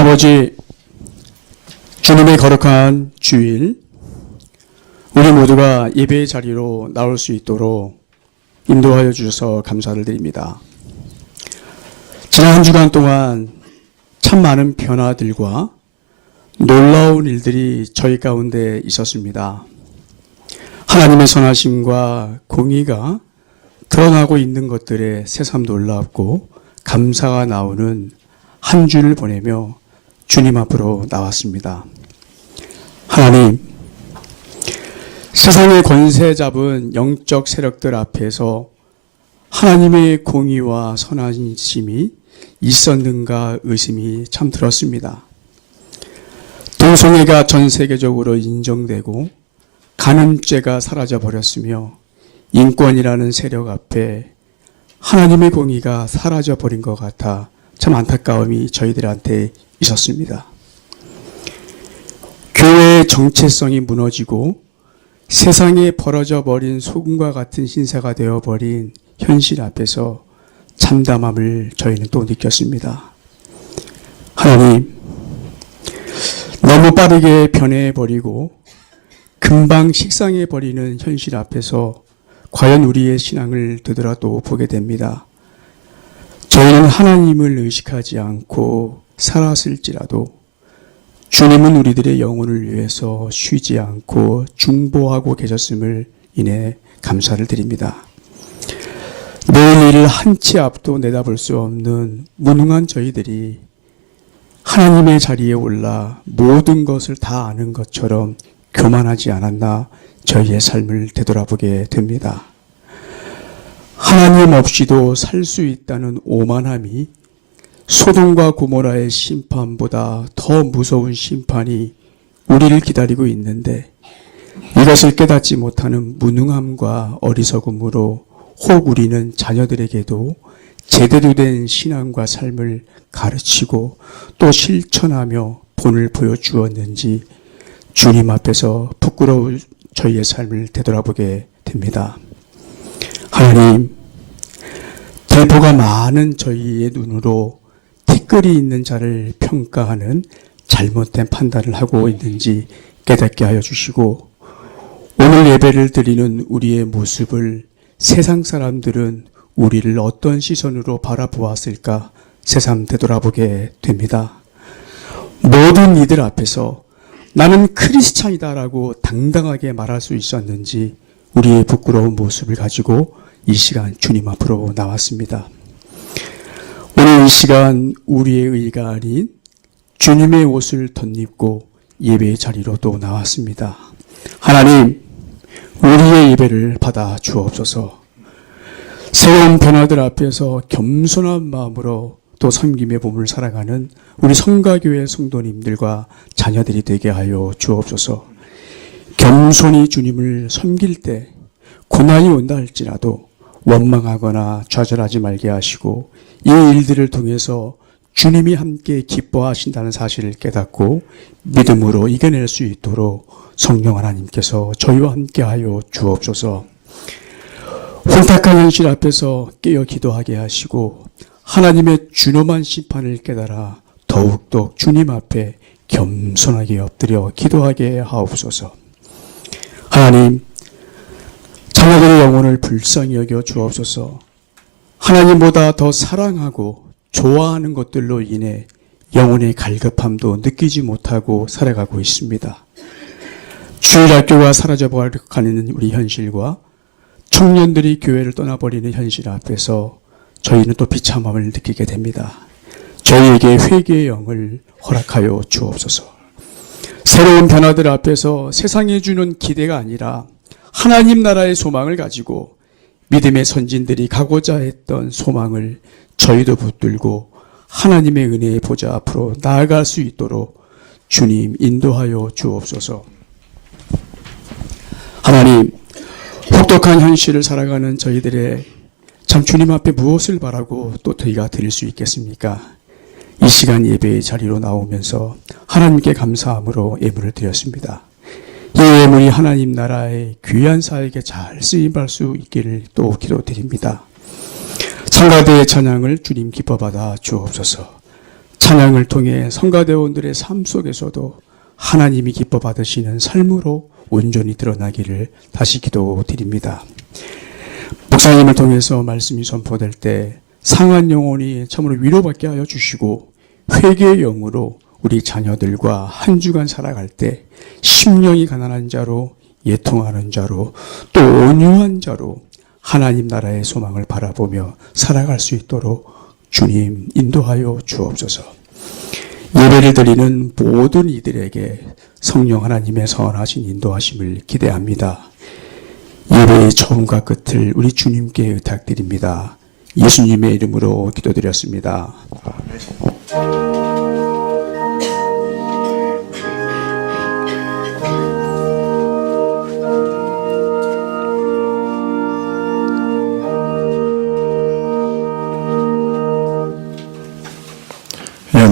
하나님 아버지, 주님의 거룩한 주일, 우리 모두가 예배의 자리로 나올 수 있도록 인도하여 주셔서 감사를 드립니다. 지난 한 주간 동안 참 많은 변화들과 놀라운 일들이 저희 가운데 있었습니다. 하나님의 선하심과 공의가 드러나고 있는 것들에 새삼 놀랍고 감사가 나오는 한 주를 보내며 주님 앞으로 나왔습니다. 하나님, 세상의 권세 잡은 영적 세력들 앞에서 하나님의 공의와 선하심이 있었는가 의심이 참 들었습니다. 동성애가 전 세계적으로 인정되고 간음죄가 사라져버렸으며 인권이라는 세력 앞에 하나님의 공의가 사라져버린 것 같아 참 안타까움이 저희들한테 있었습니다. 교회의 정체성이 무너지고 세상에 벌어져 버린 소금과 같은 신세가 되어버린 현실 앞에서 참담함을 저희는 또 느꼈습니다. 하나님, 너무 빠르게 변해버리고 금방 식상해버리는 현실 앞에서 과연 우리의 신앙을 되돌아 또 보게 됩니다. 저희는 하나님을 의식하지 않고 살았을지라도 주님은 우리들의 영혼을 위해서 쉬지 않고 중보하고 계셨음을 인해 감사를 드립니다. 내일 일을 한 치 앞도 내다볼 수 없는 무능한 저희들이 하나님의 자리에 올라 모든 것을 다 아는 것처럼 교만하지 않았나 저희의 삶을 되돌아보게 됩니다. 하나님 없이도 살 수 있다는 오만함이 소돔과 고모라의 심판보다 더 무서운 심판이 우리를 기다리고 있는데 이것을 깨닫지 못하는 무능함과 어리석음으로 혹 우리는 자녀들에게도 제대로 된 신앙과 삶을 가르치고 또 실천하며 본을 보여주었는지 주님 앞에서 부끄러운 저희의 삶을 되돌아보게 됩니다. 하나님, 대포가 많은 저희의 눈으로 티끌이 있는 자를 평가하는 잘못된 판단을 하고 있는지 깨닫게 하여 주시고 오늘 예배를 드리는 우리의 모습을 세상 사람들은 우리를 어떤 시선으로 바라보았을까 새삼 되돌아보게 됩니다. 모든 이들 앞에서 나는 크리스찬이다라고 당당하게 말할 수 있었는지 우리의 부끄러운 모습을 가지고 이 시간 주님 앞으로 나왔습니다. 오늘 이 시간 우리의 의가 아닌 주님의 옷을 덧입고 예배의 자리로 또 나왔습니다. 하나님, 우리의 예배를 받아 주옵소서. 새로운 변화들 앞에서 겸손한 마음으로 또 섬김의 몸을 살아가는 우리 성가교회 성도님들과 자녀들이 되게 하여 주옵소서. 겸손히 주님을 섬길 때 고난이 온다 할지라도 원망하거나 좌절하지 말게 하시고 이 일들을 통해서 주님이 함께 기뻐하신다는 사실을 깨닫고 믿음으로 이겨낼 수 있도록 성령 하나님께서 저희와 함께하여 주옵소서. 혼탁한 현실 앞에서 깨어 기도하게 하시고 하나님의 준엄한 심판을 깨달아 더욱더 주님 앞에 겸손하게 엎드려 기도하게 하옵소서. 하나님, 자녀들의 영혼을 불쌍히 여겨 주옵소서. 하나님보다 더 사랑하고 좋아하는 것들로 인해 영혼의 갈급함도 느끼지 못하고 살아가고 있습니다. 주일학교가 사라져버리는 우리 현실과 청년들이 교회를 떠나버리는 현실 앞에서 저희는 또 비참함을 느끼게 됩니다. 저희에게 회개의 영을 허락하여 주옵소서. 새로운 변화들 앞에서 세상이 주는 기대가 아니라 하나님 나라의 소망을 가지고 믿음의 선진들이 가고자 했던 소망을 저희도 붙들고 하나님의 은혜의 보좌 앞으로 나아갈 수 있도록 주님 인도하여 주옵소서. 하나님, 혹독한 현실을 살아가는 저희들의 참 주님 앞에 무엇을 바라고 또 저희가 드릴 수 있겠습니까? 이 시간 예배의 자리로 나오면서 하나님께 감사함으로 예물을 드렸습니다. 이 예물이 하나님 나라의 귀한 사역에 잘 쓰임할 수 있기를 또 기도드립니다. 성가대의 찬양을 주님 기뻐 받아 주옵소서. 찬양을 통해 성가대원들의 삶 속에서도 하나님이 기뻐 받으시는 삶으로 온전히 드러나기를 다시 기도드립니다. 목사님을 통해서 말씀이 선포될 때 상한 영혼이 참으로 위로받게 하여 주시고 회개의 영으로 우리 자녀들과 한 주간 살아갈 때 심령이 가난한 자로, 예통하는 자로, 또 온유한 자로 하나님 나라의 소망을 바라보며 살아갈 수 있도록 주님 인도하여 주옵소서. 예배를 드리는 모든 이들에게 성령 하나님의 선하신 인도하심을 기대합니다. 예배의 처음과 끝을 우리 주님께 의탁드립니다. 예수님의 이름으로 기도드렸습니다.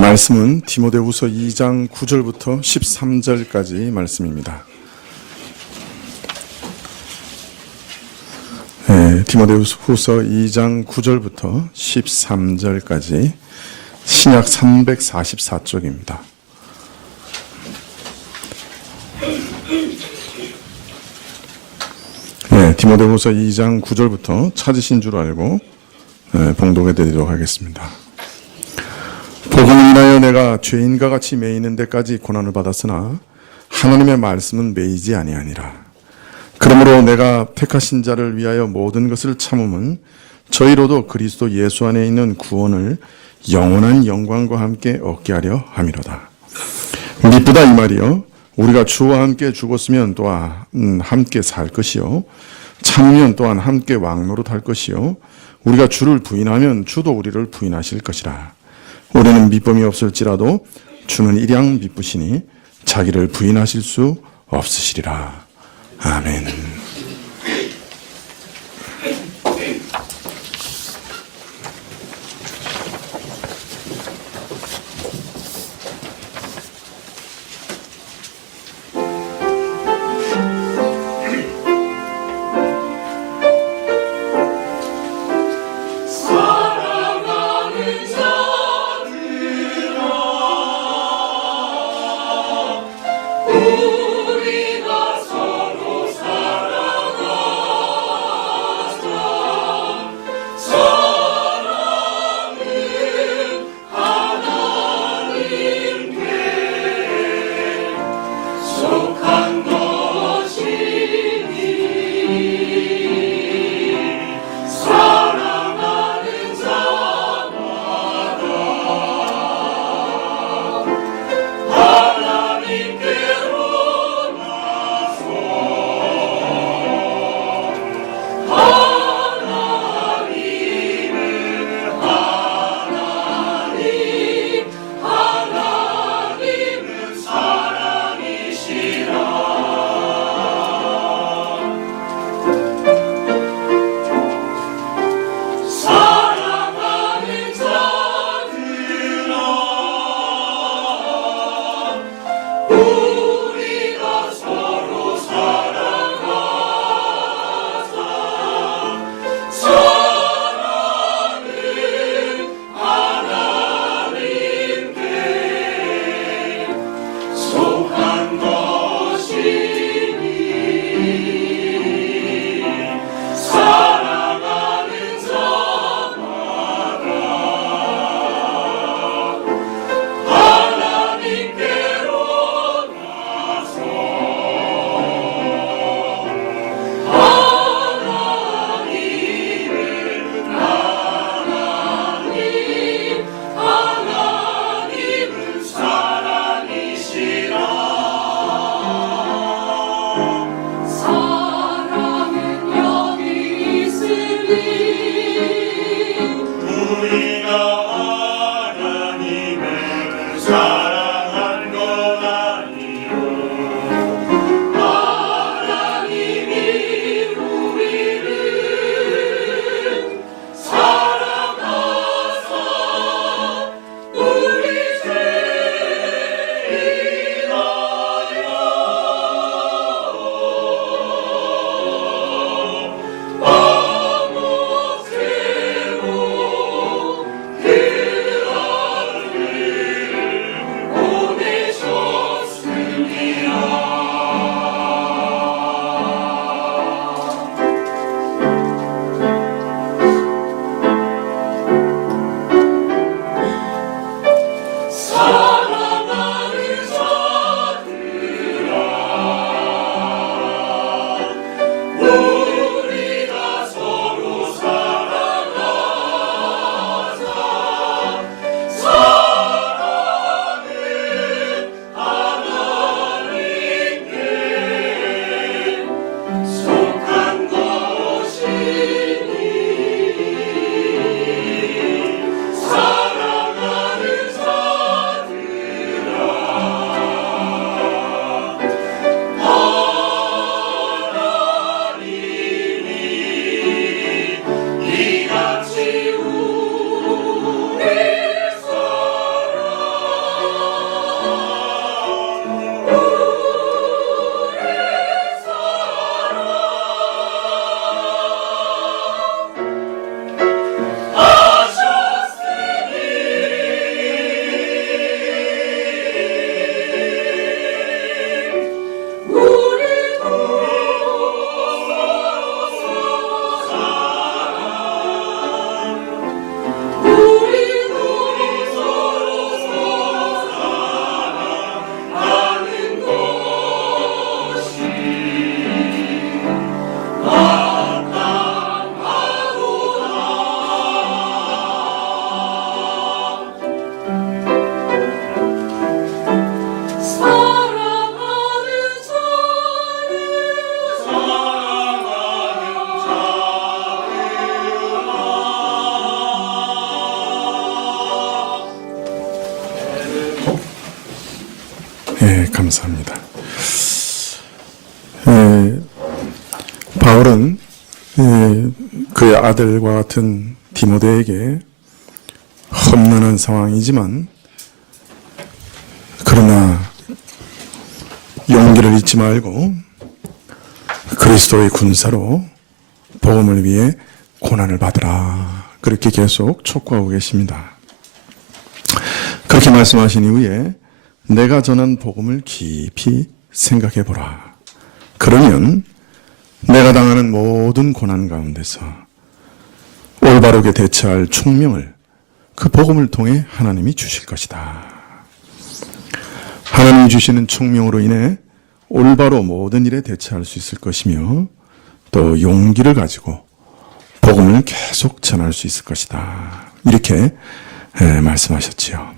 말씀은 디모데후서 2장 9절부터 13절까지 말씀입니다. 디모데후서 2장 9절부터 13절까지 신약 344쪽입니다. 디모데후서 2장 9절부터 찾으신 줄 알고 봉독해 드리도록 하겠습니다. 복음을 인하여 내가 죄인과 같이 매이는 데까지 고난을 받았으나 하나님의 말씀은 매이지 아니하니라. 그러므로 내가 택하신 자를 위하여 모든 것을 참음은 저희로도 그리스도 예수 안에 있는 구원을 영원한 영광과 함께 얻게 하려 함이로다. 미쁘다 이 말이요, 우리가 주와 함께 죽었으면 또한 함께 살 것이요, 참으면 또한 함께 왕노릇할 것이요, 우리가 주를 부인하면 주도 우리를 부인하실 것이라. 우리는 미쁨이 없을지라도 주는 일양 미쁘시니 자기를 부인하실 수 없으시리라. 아멘. 우리가 서로 사랑 예, 감사합니다. 바울은 그의 아들과 같은 디모데에게 험난한 상황이지만 그러나 용기를 잊지 말고 그리스도의 군사로 복음을 위해 고난을 받으라. 그렇게 계속 촉구하고 계십니다. 그렇게 말씀하신 이후에 내가 전한 복음을 깊이 생각해 보라. 그러면 내가 당하는 모든 고난 가운데서 올바르게 대처할 총명을 그 복음을 통해 하나님이 주실 것이다. 하나님이 주시는 총명으로 인해 올바로 모든 일에 대처할 수 있을 것이며 또 용기를 가지고 복음을 계속 전할 수 있을 것이다. 이렇게 말씀하셨지요.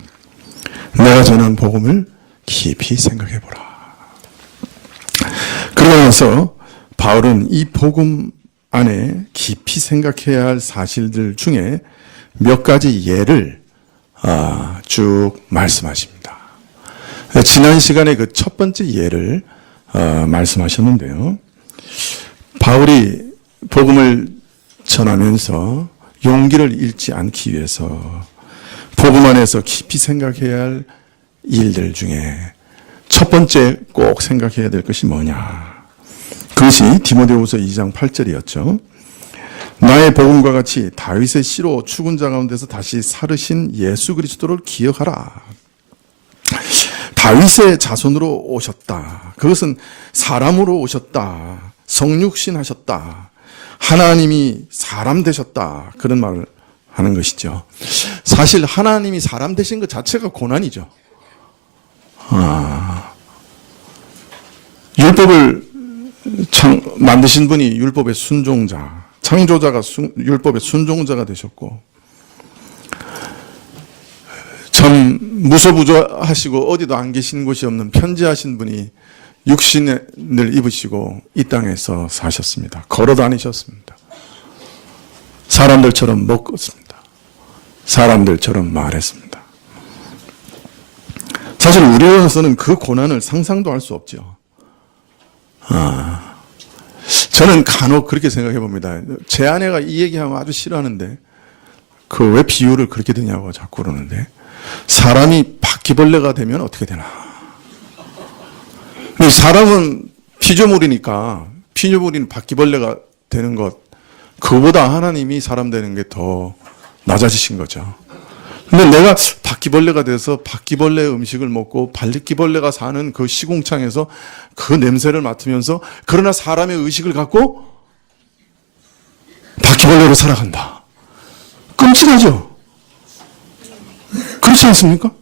내가 전한 복음을 깊이 생각해 보라. 그러고 나서 바울은 이 복음 안에 깊이 생각해야 할 사실들 중에 몇 가지 예를 쭉 말씀하십니다. 지난 시간에 그 첫 번째 예를 말씀하셨는데요. 바울이 복음을 전하면서 용기를 잃지 않기 위해서 복음 안에서 깊이 생각해야 할 일들 중에 첫 번째 꼭 생각해야 될 것이 뭐냐. 그것이 디모데후서 2장 8절이었죠. 나의 복음과 같이 다윗의 씨로 죽은 자 가운데서 다시 살으신 예수 그리스도를 기억하라. 다윗의 자손으로 오셨다. 그것은 사람으로 오셨다. 성육신 하셨다. 하나님이 사람 되셨다. 그런 말을 하는 것이죠. 사실 하나님이 사람 되신 것 자체가 고난이죠. 율법을 만드신 분이 율법의 순종자, 창조자가 율법의 순종자가 되셨고 참 무소부조하시고 어디도 안 계신 곳이 없는 편지하신 분이 육신을 입으시고 이 땅에서 사셨습니다. 걸어 다니셨습니다. 사람들처럼 먹었습니다. 사람들처럼 말했습니다. 사실 우리로서는 그 고난을 상상도 할 수 없죠. 저는 간혹 그렇게 생각해 봅니다. 제 아내가 이 얘기하면 아주 싫어하는데 그 왜 비유를 그렇게 드냐고 자꾸 그러는데 사람이 바퀴벌레가 되면 어떻게 되나. 근데 사람은 피조물이니까 피조물인 바퀴벌레가 되는 것 그보다 하나님이 사람 되는 게 더 낮아지신 거죠. 근데 내가 바퀴벌레가 돼서 바퀴벌레 음식을 먹고 바퀴벌레가 사는 그 시궁창에서 그 냄새를 맡으면서 그러나 사람의 의식을 갖고 바퀴벌레로 살아간다. 끔찍하죠? 그렇지 않습니까?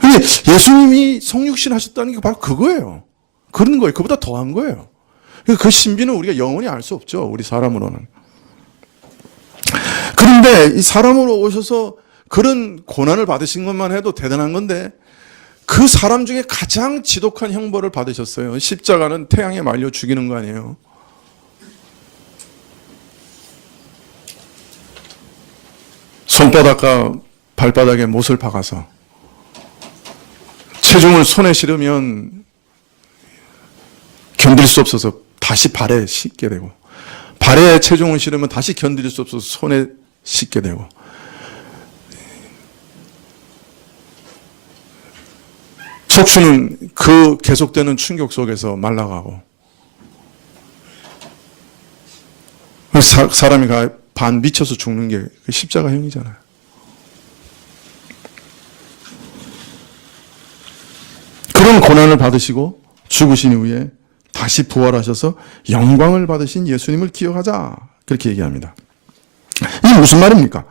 근데 예수님이 성육신 하셨다는 게 바로 그거예요. 그런 거예요. 그보다 더한 거예요. 그 신비는 우리가 영원히 알 수 없죠. 우리 사람으로는. 그런데 이 사람으로 오셔서 그런 고난을 받으신 것만 해도 대단한 건데 그 사람 중에 가장 지독한 형벌을 받으셨어요. 십자가는 태양에 말려 죽이는 거 아니에요. 손바닥과 발바닥에 못을 박아서 체중을 손에 실으면 견딜 수 없어서 다시 발에 싣게 되고 발에 체중을 실으면 다시 견딜 수 없어서 손에 싣게 되고 척추는 그 계속되는 충격 속에서 말라가고 사람이 반 미쳐서 죽는 게 십자가형이잖아요. 그런 고난을 받으시고 죽으신 이후에 다시 부활하셔서 영광을 받으신 예수님을 기억하자. 그렇게 얘기합니다. 이게 무슨 말입니까?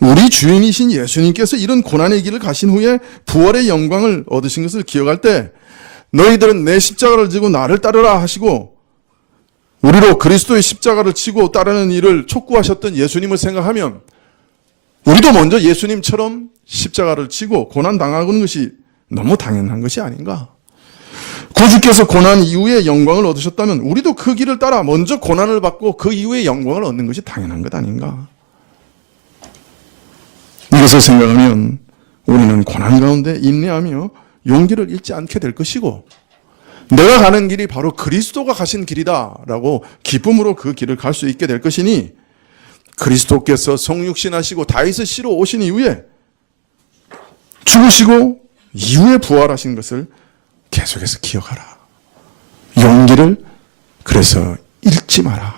우리 주인이신 예수님께서 이런 고난의 길을 가신 후에 부활의 영광을 얻으신 것을 기억할 때 너희들은 내 십자가를 지고 나를 따르라 하시고 우리로 그리스도의 십자가를 지고 따르는 일을 촉구하셨던 예수님을 생각하면 우리도 먼저 예수님처럼 십자가를 지고 고난 당하는 것이 너무 당연한 것이 아닌가? 구주께서 고난 이후에 영광을 얻으셨다면 우리도 그 길을 따라 먼저 고난을 받고 그 이후에 영광을 얻는 것이 당연한 것 아닌가? 이것을 생각하면 우리는 고난 가운데 인내하며 용기를 잃지 않게 될 것이고, 내가 가는 길이 바로 그리스도가 가신 길이다라고 기쁨으로 그 길을 갈 수 있게 될 것이니, 그리스도께서 성육신하시고 다윗의 씨로 오신 이후에 죽으시고 이후에 부활하신 것을 계속해서 기억하라. 용기를 그래서 잃지 마라.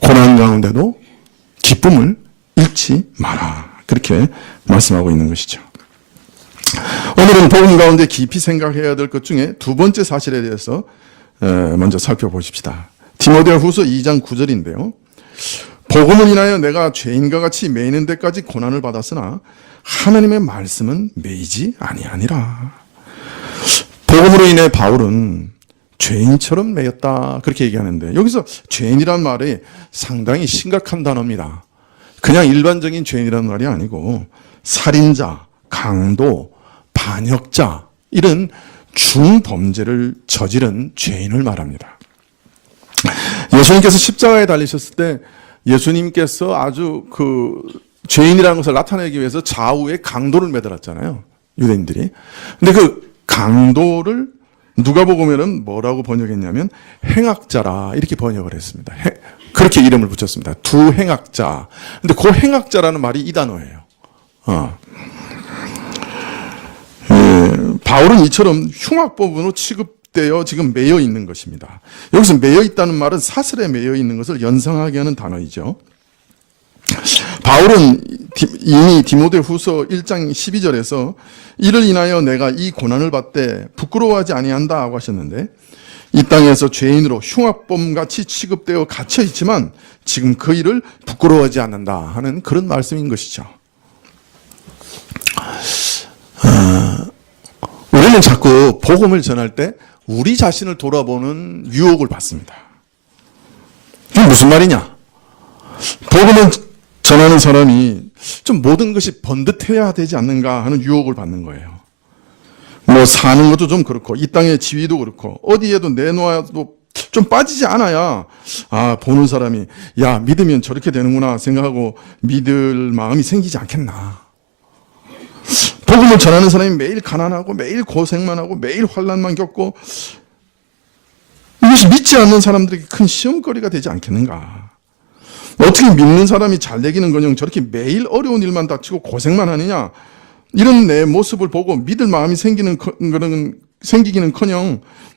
고난 가운데도 기쁨을 잃지 마라. 그렇게 말씀하고 있는 것이죠. 오늘은 복음 가운데 깊이 생각해야 될 것 중에 두 번째 사실에 대해서 먼저 살펴보십시다. 디모데후서 2장 9절인데요. 복음을 인하여 내가 죄인과 같이 매이는 데까지 고난을 받았으나 하나님의 말씀은 매이지 아니하니라. 복음으로 인해 바울은 죄인처럼 매였다, 그렇게 얘기하는데, 여기서 죄인이란 말이 상당히 심각한 단어입니다. 그냥 일반적인 죄인이라는 말이 아니고 살인자, 강도, 반역자, 이런 중범죄를 저지른 죄인을 말합니다. 예수님께서 십자가에 달리셨을 때 예수님께서 아주 그 죄인이라는 것을 나타내기 위해서 좌우에 강도를 매달았잖아요, 유대인들이. 근데 그 강도를 누가복음에는 뭐라고 번역했냐면 행악자라, 이렇게 번역을 했습니다. 그렇게 이름을 붙였습니다. 두 행악자. 근데 그 행악자라는 말이 이 단어예요. 바울은 이처럼 흉악범으로 취급되어 지금 매여 있는 것입니다. 여기서 매여 있다는 말은 사슬에 매여 있는 것을 연상하게 하는 단어이죠. 바울은 이미 디모데후서 1장 12절에서 이를 인하여 내가 이 고난을 받되 부끄러워하지 아니한다 하고 하셨는데, 이 땅에서 죄인으로 흉악범같이 취급되어 갇혀 있지만 지금 그 일을 부끄러워하지 않는다 하는 그런 말씀인 것이죠. 우리는 자꾸 복음을 전할 때 우리 자신을 돌아보는 유혹을 받습니다. 이게 무슨 말이냐? 복음을 전하는 사람이 좀 모든 것이 번듯해야 되지 않는가 하는 유혹을 받는 거예요. 뭐 사는 것도 좀 그렇고, 이 땅의 지위도 그렇고, 어디에도 내놓아도 좀 빠지지 않아야 보는 사람이 야, 믿으면 저렇게 되는구나 생각하고 믿을 마음이 생기지 않겠나. 복음을 전하는 사람이 매일 가난하고 매일 고생만 하고 매일 환난만 겪고, 이것이 믿지 않는 사람들에게 큰 시험거리가 되지 않겠는가. 어떻게 믿는 사람이 잘 되기는커녕 저렇게 매일 어려운 일만 닥치고 고생만 하느냐, 이런 내 모습을 보고 믿을 마음이 생기기는커녕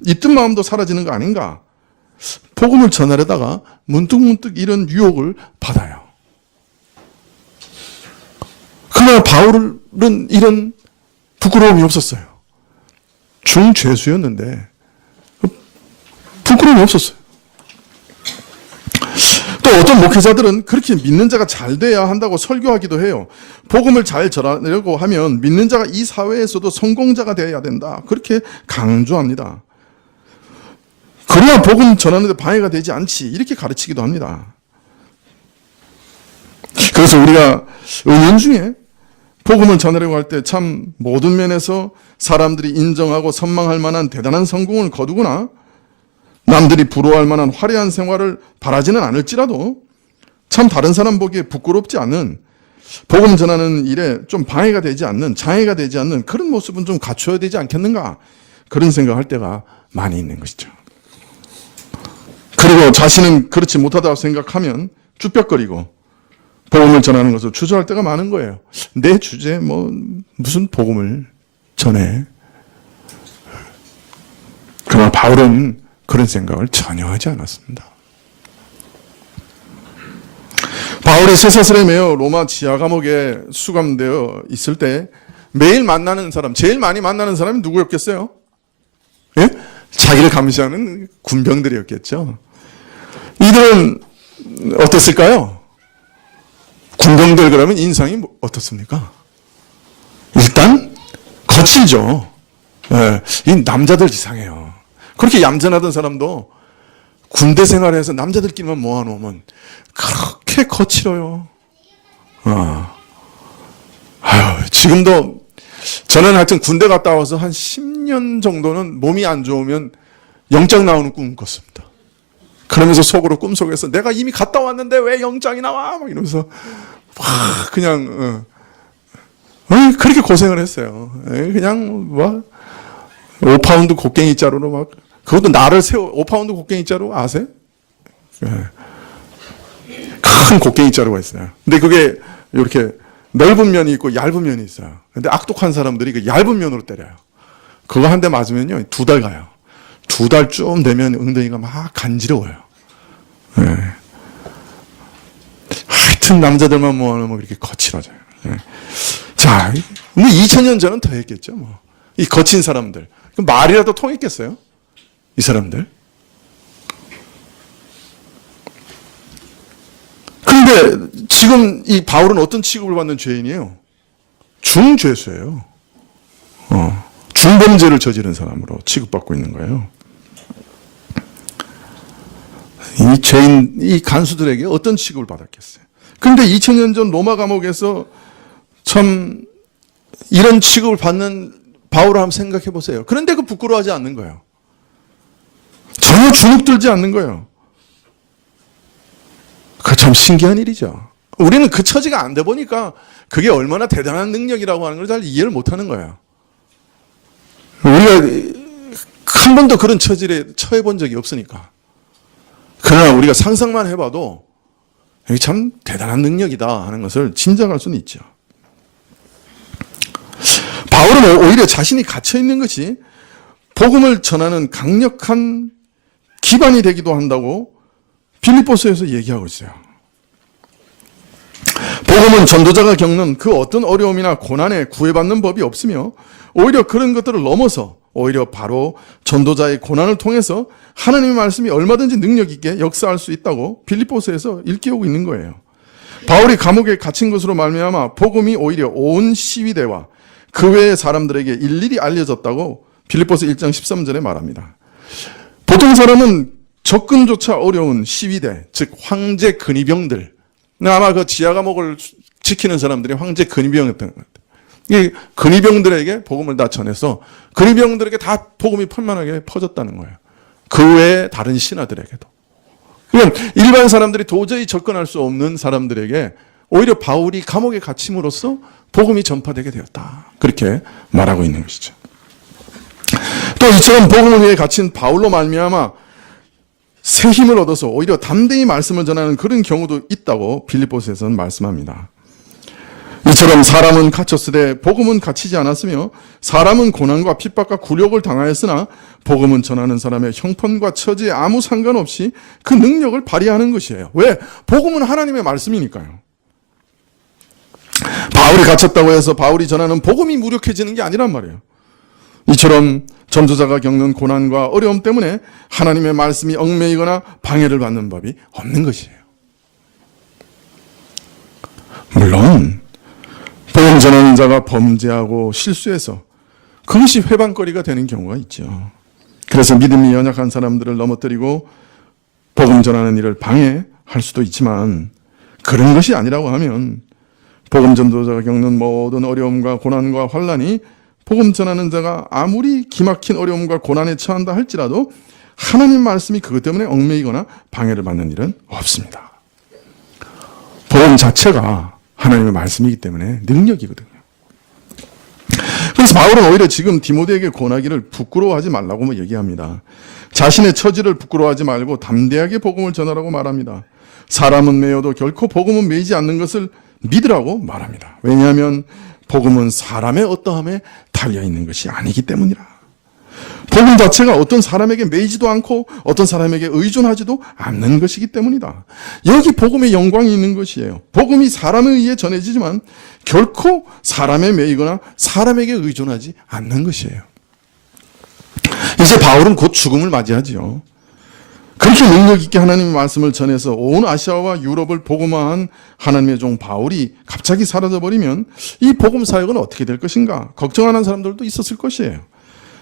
있던 마음도 사라지는 거 아닌가. 복음을 전하려다가 문득문득 이런 유혹을 받아요. 그러나 바울은 이런 부끄러움이 없었어요. 중죄수였는데 부끄러움이 없었어요. 또 어떤 목회자들은 그렇게 믿는 자가 잘 돼야 한다고 설교하기도 해요. 복음을 잘 전하려고 하면 믿는 자가 이 사회에서도 성공자가 되어야 된다, 그렇게 강조합니다. 그래야 복음 전하는 데 방해가 되지 않지, 이렇게 가르치기도 합니다. 그래서 우리가 은연중에 복음을 전하려고 할 때 참 모든 면에서 사람들이 인정하고 선망할 만한 대단한 성공을 거두거나 남들이 부러워할 만한 화려한 생활을 바라지는 않을지라도 참 다른 사람 보기에 부끄럽지 않은, 복음 전하는 일에 좀 방해가 되지 않는, 장애가 되지 않는 그런 모습은 좀 갖춰야 되지 않겠는가, 그런 생각할 때가 많이 있는 것이죠. 그리고 자신은 그렇지 못하다고 생각하면 쭈뼛거리고 복음을 전하는 것을 주저할 때가 많은 거예요. 내 주제에 무슨 복음을 전해. 그러나 바울은 그런 생각을 전혀 하지 않았습니다. 바울이 쇠사슬에 매여 로마 지하 감옥에 수감되어 있을 때 매일 만나는 사람, 제일 많이 만나는 사람이 누구였겠어요? 예? 자기를 감시하는 군병들이었겠죠. 이들은 어땠을까요? 군병들 그러면 인상이 어떻습니까? 일단 거칠죠. 예, 이 남자들 이상해요. 그렇게 얌전하던 사람도 군대 생활에서 남자들끼리만 모아놓으면 그렇게 거칠어요. 지금도 저는 하여튼 군대 갔다 와서 한 10년 정도는 몸이 안 좋으면 영장 나오는 꿈을 꿨습니다. 그러면서 속으로 꿈속에서 내가 이미 갔다 왔는데 왜 영장이 나와? 막 이러면서 그냥 그렇게 고생을 했어요. 그냥 뭐 5파운드 곡괭이 자루로 막, 그것도 나를 세워, 5파운드 곡괭이 자루 아세요? 큰 곡괭이 자루가 있어요. 근데 그게 이렇게 넓은 면이 있고 얇은 면이 있어요. 근데 악독한 사람들이 그 얇은 면으로 때려요. 그거 한 대 맞으면요, 2달 가요. 2달쯤 되면 엉덩이가 막 간지러워요. 하여튼 남자들만 모아놓으면 그렇게 거칠어져요. 자, 뭐 2000년 전은 더 했겠죠, 뭐. 이 거친 사람들. 말이라도 통했겠어요? 이 사람들. 근데 지금 이 바울은 어떤 취급을 받는 죄인이에요? 중죄수예요. 중범죄를 저지른 사람으로 취급받고 있는 거예요. 이 죄인, 이 간수들에게 어떤 취급을 받았겠어요? 근데 2000년 전 로마 감옥에서 참 이런 취급을 받는 바울을 한번 생각해 보세요. 그런데 그 부끄러워하지 않는 거예요. 전혀 주눅들지 않는 거예요. 그 참 신기한 일이죠. 우리는 그 처지가 안 돼 보니까 그게 얼마나 대단한 능력이라고 하는 걸 잘 이해를 못 하는 거예요. 우리가 한 번도 그런 처지에 처해 본 적이 없으니까. 그러나 우리가 상상만 해봐도 이게 참 대단한 능력이다 하는 것을 짐작할 수는 있죠. 바울은 오히려 자신이 갇혀 있는 것이 복음을 전하는 강력한 기반이 되기도 한다고 빌립보서에서 얘기하고 있어요. 복음은 전도자가 겪는 그 어떤 어려움이나 고난에 구애받는 법이 없으며 오히려 그런 것들을 넘어서 오히려 바로 전도자의 고난을 통해서 하나님의 말씀이 얼마든지 능력 있게 역사할 수 있다고 빌립보서에서 일깨우고 있는 거예요. 바울이 감옥에 갇힌 것으로 말미암아 복음이 오히려 온 시위대와 그 외의 사람들에게 일일이 알려졌다고 빌립보서 1장 13절에 말합니다. 보통 사람은 접근조차 어려운 시위대, 즉 황제 근위병들, 아마 그 지하 감옥을 지키는 사람들이 황제 근위병이었던 것 같아요. 이 근위병들에게 복음을 다 전해서 근위병들에게 다 복음이 편만하게 퍼졌다는 거예요. 그 외에 다른 신하들에게도. 그러니까 일반 사람들이 도저히 접근할 수 없는 사람들에게 오히려 바울이 감옥에 갇힘으로써 복음이 전파되게 되었다. 그렇게 말하고 있는 것이죠. 또 이처럼 복음을 위해 갇힌 바울로 말미암아 새 힘을 얻어서 오히려 담대히 말씀을 전하는 그런 경우도 있다고 빌립보서에서는 말씀합니다. 이처럼 사람은 갇혔으되 복음은 갇히지 않았으며 사람은 고난과 핍박과 굴욕을 당하였으나 복음은 전하는 사람의 형편과 처지에 아무 상관없이 그 능력을 발휘하는 것이에요. 왜? 복음은 하나님의 말씀이니까요. 바울이 갇혔다고 해서 바울이 전하는 복음이 무력해지는 게 아니란 말이에요. 이처럼 전도자가 겪는 고난과 어려움 때문에 하나님의 말씀이 얽매이거나 방해를 받는 법이 없는 것이에요. 물론 복음 전하는 자가 범죄하고 실수해서 그것이 회방거리가 되는 경우가 있죠. 그래서 믿음이 연약한 사람들을 넘어뜨리고 복음 전하는 일을 방해할 수도 있지만 그런 것이 아니라고 하면 복음 전도자가 겪는 모든 어려움과 고난과 환난이 복음 전하는 자가 아무리 기막힌 어려움과 고난에 처한다 할지라도 하나님 말씀이 그것 때문에 얽매이거나 방해를 받는 일은 없습니다. 복음 자체가 하나님의 말씀이기 때문에 능력이거든요. 그래서 바울은 오히려 지금 디모데에게 권하기를 부끄러워하지 말라고 얘기합니다. 자신의 처지를 부끄러워하지 말고 담대하게 복음을 전하라고 말합니다. 사람은 매여도 결코 복음은 매이지 않는 것을 믿으라고 말합니다. 왜냐하면 복음은 사람의 어떠함에 달려있는 것이 아니기 때문이라. 복음 자체가 어떤 사람에게 매이지도 않고 어떤 사람에게 의존하지도 않는 것이기 때문이다. 여기 복음의 영광이 있는 것이에요. 복음이 사람에 의해 전해지지만 결코 사람에 매이거나 사람에게 의존하지 않는 것이에요. 이제 바울은 곧 죽음을 맞이하지요. 그렇게 능력 있게 하나님의 말씀을 전해서 온 아시아와 유럽을 복음화한 하나님의 종 바울이 갑자기 사라져버리면 이 복음 사역은 어떻게 될 것인가 걱정하는 사람들도 있었을 것이에요.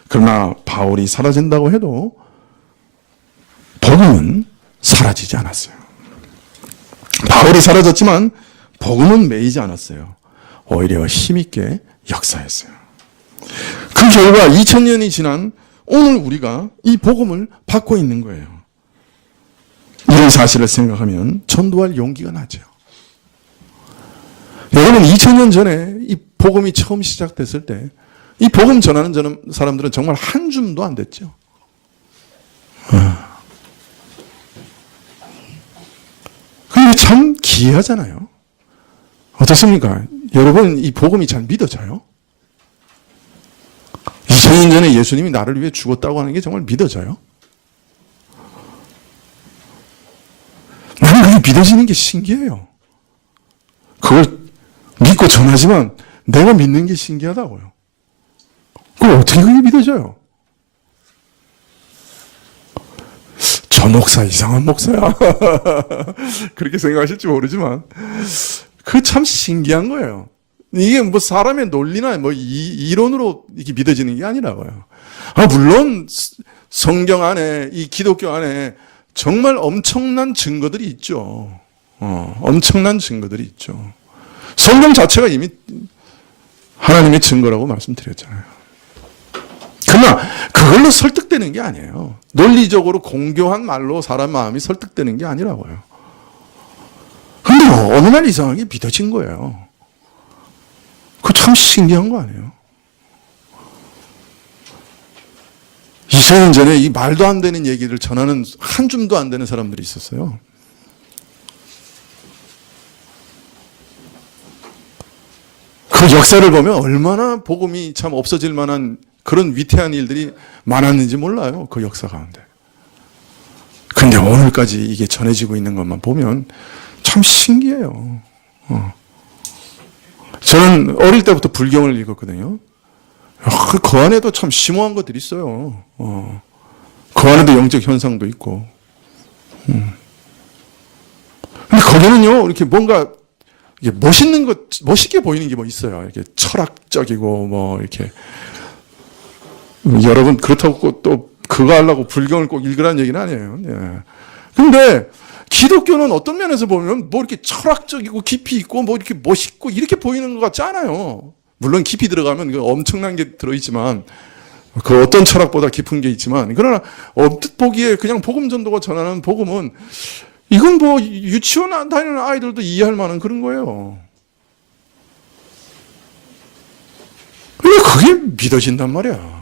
그러나 바울이 사라진다고 해도 복음은 사라지지 않았어요. 바울이 사라졌지만 복음은 매이지 않았어요. 오히려 힘있게 역사했어요. 그 결과 2000년이 지난 오늘 우리가 이 복음을 받고 있는 거예요. 이런 사실을 생각하면 전도할 용기가 나죠. 여러분 2000년 전에 이 복음이 처음 시작됐을 때 이 복음 전하는 사람들은 정말 한 줌도 안 됐죠. 그게 참 기이하잖아요. 어떻습니까? 여러분, 이 복음이 잘 믿어져요? 2000년 전에 예수님이 나를 위해 죽었다고 하는 게 정말 믿어져요? 나는 그게 믿어지는 게 신기해요. 그걸 믿고 전하지만 내가 믿는 게 신기하다고요. 그걸 어떻게 그게 믿어져요? 저 목사 이상한 목사야. 그렇게 생각하실지 모르지만 그 참 신기한 거예요. 이게 뭐 사람의 논리나 뭐 이론으로 이렇게 믿어지는 게 아니라고요. 물론 성경 안에 이 기독교 안에 정말 엄청난 증거들이 있죠. 엄청난 증거들이 있죠. 성경 자체가 이미 하나님의 증거라고 말씀드렸잖아요. 그러나 그걸로 설득되는 게 아니에요. 논리적으로 공교한 말로 사람 마음이 설득되는 게 아니라고요. 근데 어느 날 이상하게 믿어진 거예요. 그거 참 신기한 거 아니에요? 2000년 전에 이 말도 안 되는 얘기를 전하는 한 줌도 안 되는 사람들이 있었어요. 그 역사를 보면 얼마나 복음이 참 없어질 만한 그런 위태한 일들이 많았는지 몰라요. 그 역사 가운데. 근데 오늘까지 이게 전해지고 있는 것만 보면 참 신기해요. 저는 어릴 때부터 불경을 읽었거든요. 그 안에도 참 심오한 것들이 있어요. 그 안에도 영적 현상도 있고. 근데 거기는요, 이렇게 뭔가 이게 멋있는 것, 멋있게 보이는 게 뭐 있어요. 이렇게 철학적이고, 뭐, 이렇게. 여러분, 그렇다고 또 그거 하려고 불경을 꼭 읽으라는 얘기는 아니에요. 예. 근데 기독교는 어떤 면에서 보면 뭐 이렇게 철학적이고 깊이 있고 뭐 이렇게 멋있고 이렇게 보이는 것 같지 않아요. 물론 깊이 들어가면 엄청난 게 들어있지만 그 어떤 철학보다 깊은 게 있지만 그러나 언뜻 보기에 그냥 복음 전도가 전하는 복음은 이건 뭐 유치원 다니는 아이들도 이해할 만한 그런 거예요. 근데 그게 믿어진단 말이야.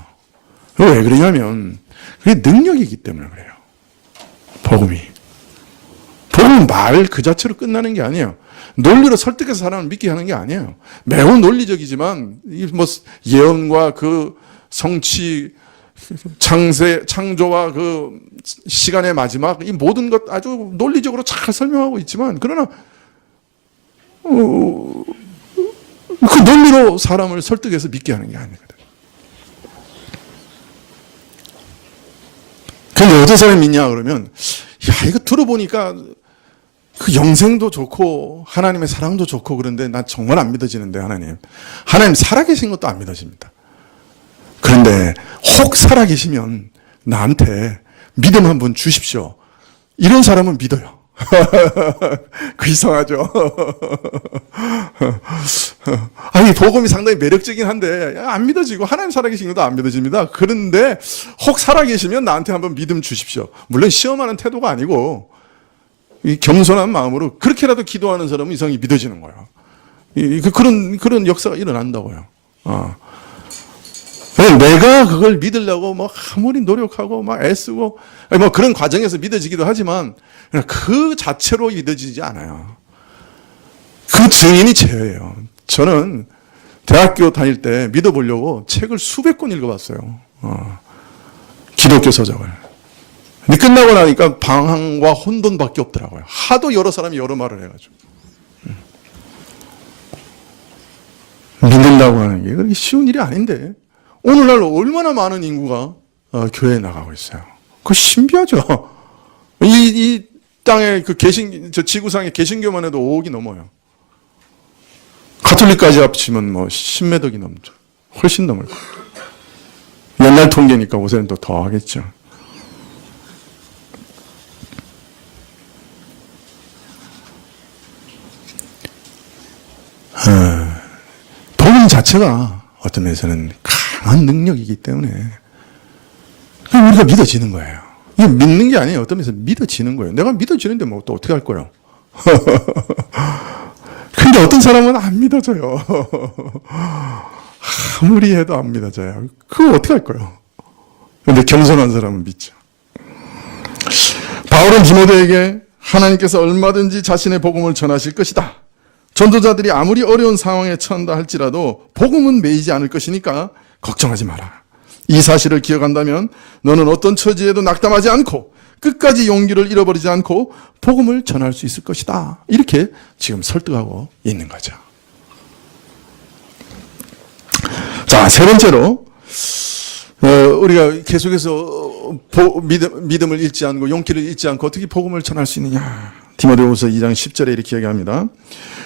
왜 그러냐면 그게 능력이기 때문에 그래요. 복음이. 복음은 말 그 자체로 끝나는 게 아니에요. 논리로 설득해서 사람을 믿게 하는 게 아니에요. 매우 논리적이지만 뭐 예언과 그 성취, 창조와 그 시간의 마지막 이 모든 것 아주 논리적으로 잘 설명하고 있지만 그러나 그 논리로 사람을 설득해서 믿게 하는 게 아니거든. 근데 어떤 사람이 믿냐 그러면 야 이거 들어보니까 그 영생도 좋고 하나님의 사랑도 좋고 그런데 난 정말 안 믿어지는데 하나님 살아계신 것도 안 믿어집니다. 그런데 혹 살아계시면 나한테 믿음 한번 주십시오. 이런 사람은 믿어요. 그 이상하죠. 아니 복음이 상당히 매력적이긴 한데 안 믿어지고 하나님 살아계신 것도 안 믿어집니다. 그런데 혹 살아계시면 나한테 한번 믿음 주십시오. 물론 시험하는 태도가 아니고 이 겸손한 마음으로 그렇게라도 기도하는 사람은 이상이 믿어지는 거야. 그런 역사가 일어난다고요. 내가 그걸 믿으려고 뭐 아무리 노력하고 막 애쓰고 뭐 그런 과정에서 믿어지기도 하지만 그 자체로 믿어지지 않아요. 그 증인이 제예요. 저는 대학교 다닐 때 믿어보려고 책을 수백 권 읽어봤어요. 기독교 서적을. 근데 끝나고 나니까 방황과 혼돈밖에 없더라고요. 하도 여러 사람이 여러 말을 해가지고. 믿는다고 하는 게 그렇게 쉬운 일이 아닌데 오늘날 얼마나 많은 인구가 교회에 나가고 있어요. 그거 신비하죠. 이 땅에 저 지구상의 개신교만 해도 5억이 넘어요. 가톨릭까지 합치면 뭐 10몇 억이 넘죠. 훨씬 넘을 거예요. 옛날 통계니까 요새는 또 더 하겠죠. 복음 자체가 어떤 면에서는 강한 능력이기 때문에 우리가 믿어지는 거예요. 이게 믿는 게 아니에요. 어떤 면에서 믿어지는 거예요. 내가 믿어지는데 뭐 또 어떻게 할 거예요? 그 근데 어떤 사람은 안 믿어져요. 아무리 해도 안 믿어져요. 그거 어떻게 할 거예요? 근데 겸손한 사람은 믿죠. 바울은 디모데에게 하나님께서 얼마든지 자신의 복음을 전하실 것이다. 전도자들이 아무리 어려운 상황에 처한다 할지라도 복음은 매이지 않을 것이니까 걱정하지 마라. 이 사실을 기억한다면 너는 어떤 처지에도 낙담하지 않고 끝까지 용기를 잃어버리지 않고 복음을 전할 수 있을 것이다. 이렇게 지금 설득하고 있는 거죠. 자, 세 번째로 우리가 계속해서 믿음을 잃지 않고 용기를 잃지 않고 어떻게 복음을 전할 수 있느냐. 디모데후서 2장 10절에 이렇게 이야기합니다.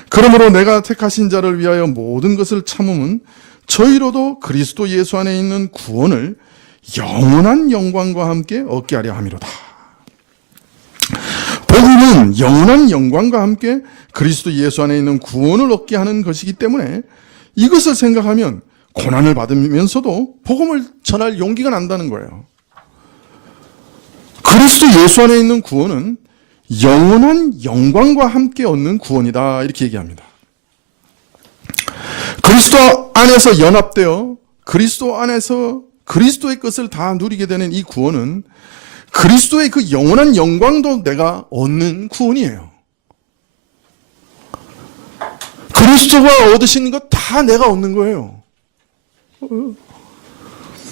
그러므로 내가 택하신 자를 위하여 모든 것을 참음은 저희로도 그리스도 예수 안에 있는 구원을 영원한 영광과 함께 얻게 하려 함이로다. 복음은 영원한 영광과 함께 그리스도 예수 안에 있는 구원을 얻게 하는 것이기 때문에 이것을 생각하면 고난을 받으면서도 복음을 전할 용기가 난다는 거예요. 그리스도 예수 안에 있는 구원은 영원한 영광과 함께 얻는 구원이다. 이렇게 얘기합니다. 그리스도 안에서 연합되어 그리스도 안에서 그리스도의 것을 다 누리게 되는 이 구원은 그리스도의 그 영원한 영광도 내가 얻는 구원이에요. 그리스도가 얻으시는 것 다 내가 얻는 거예요.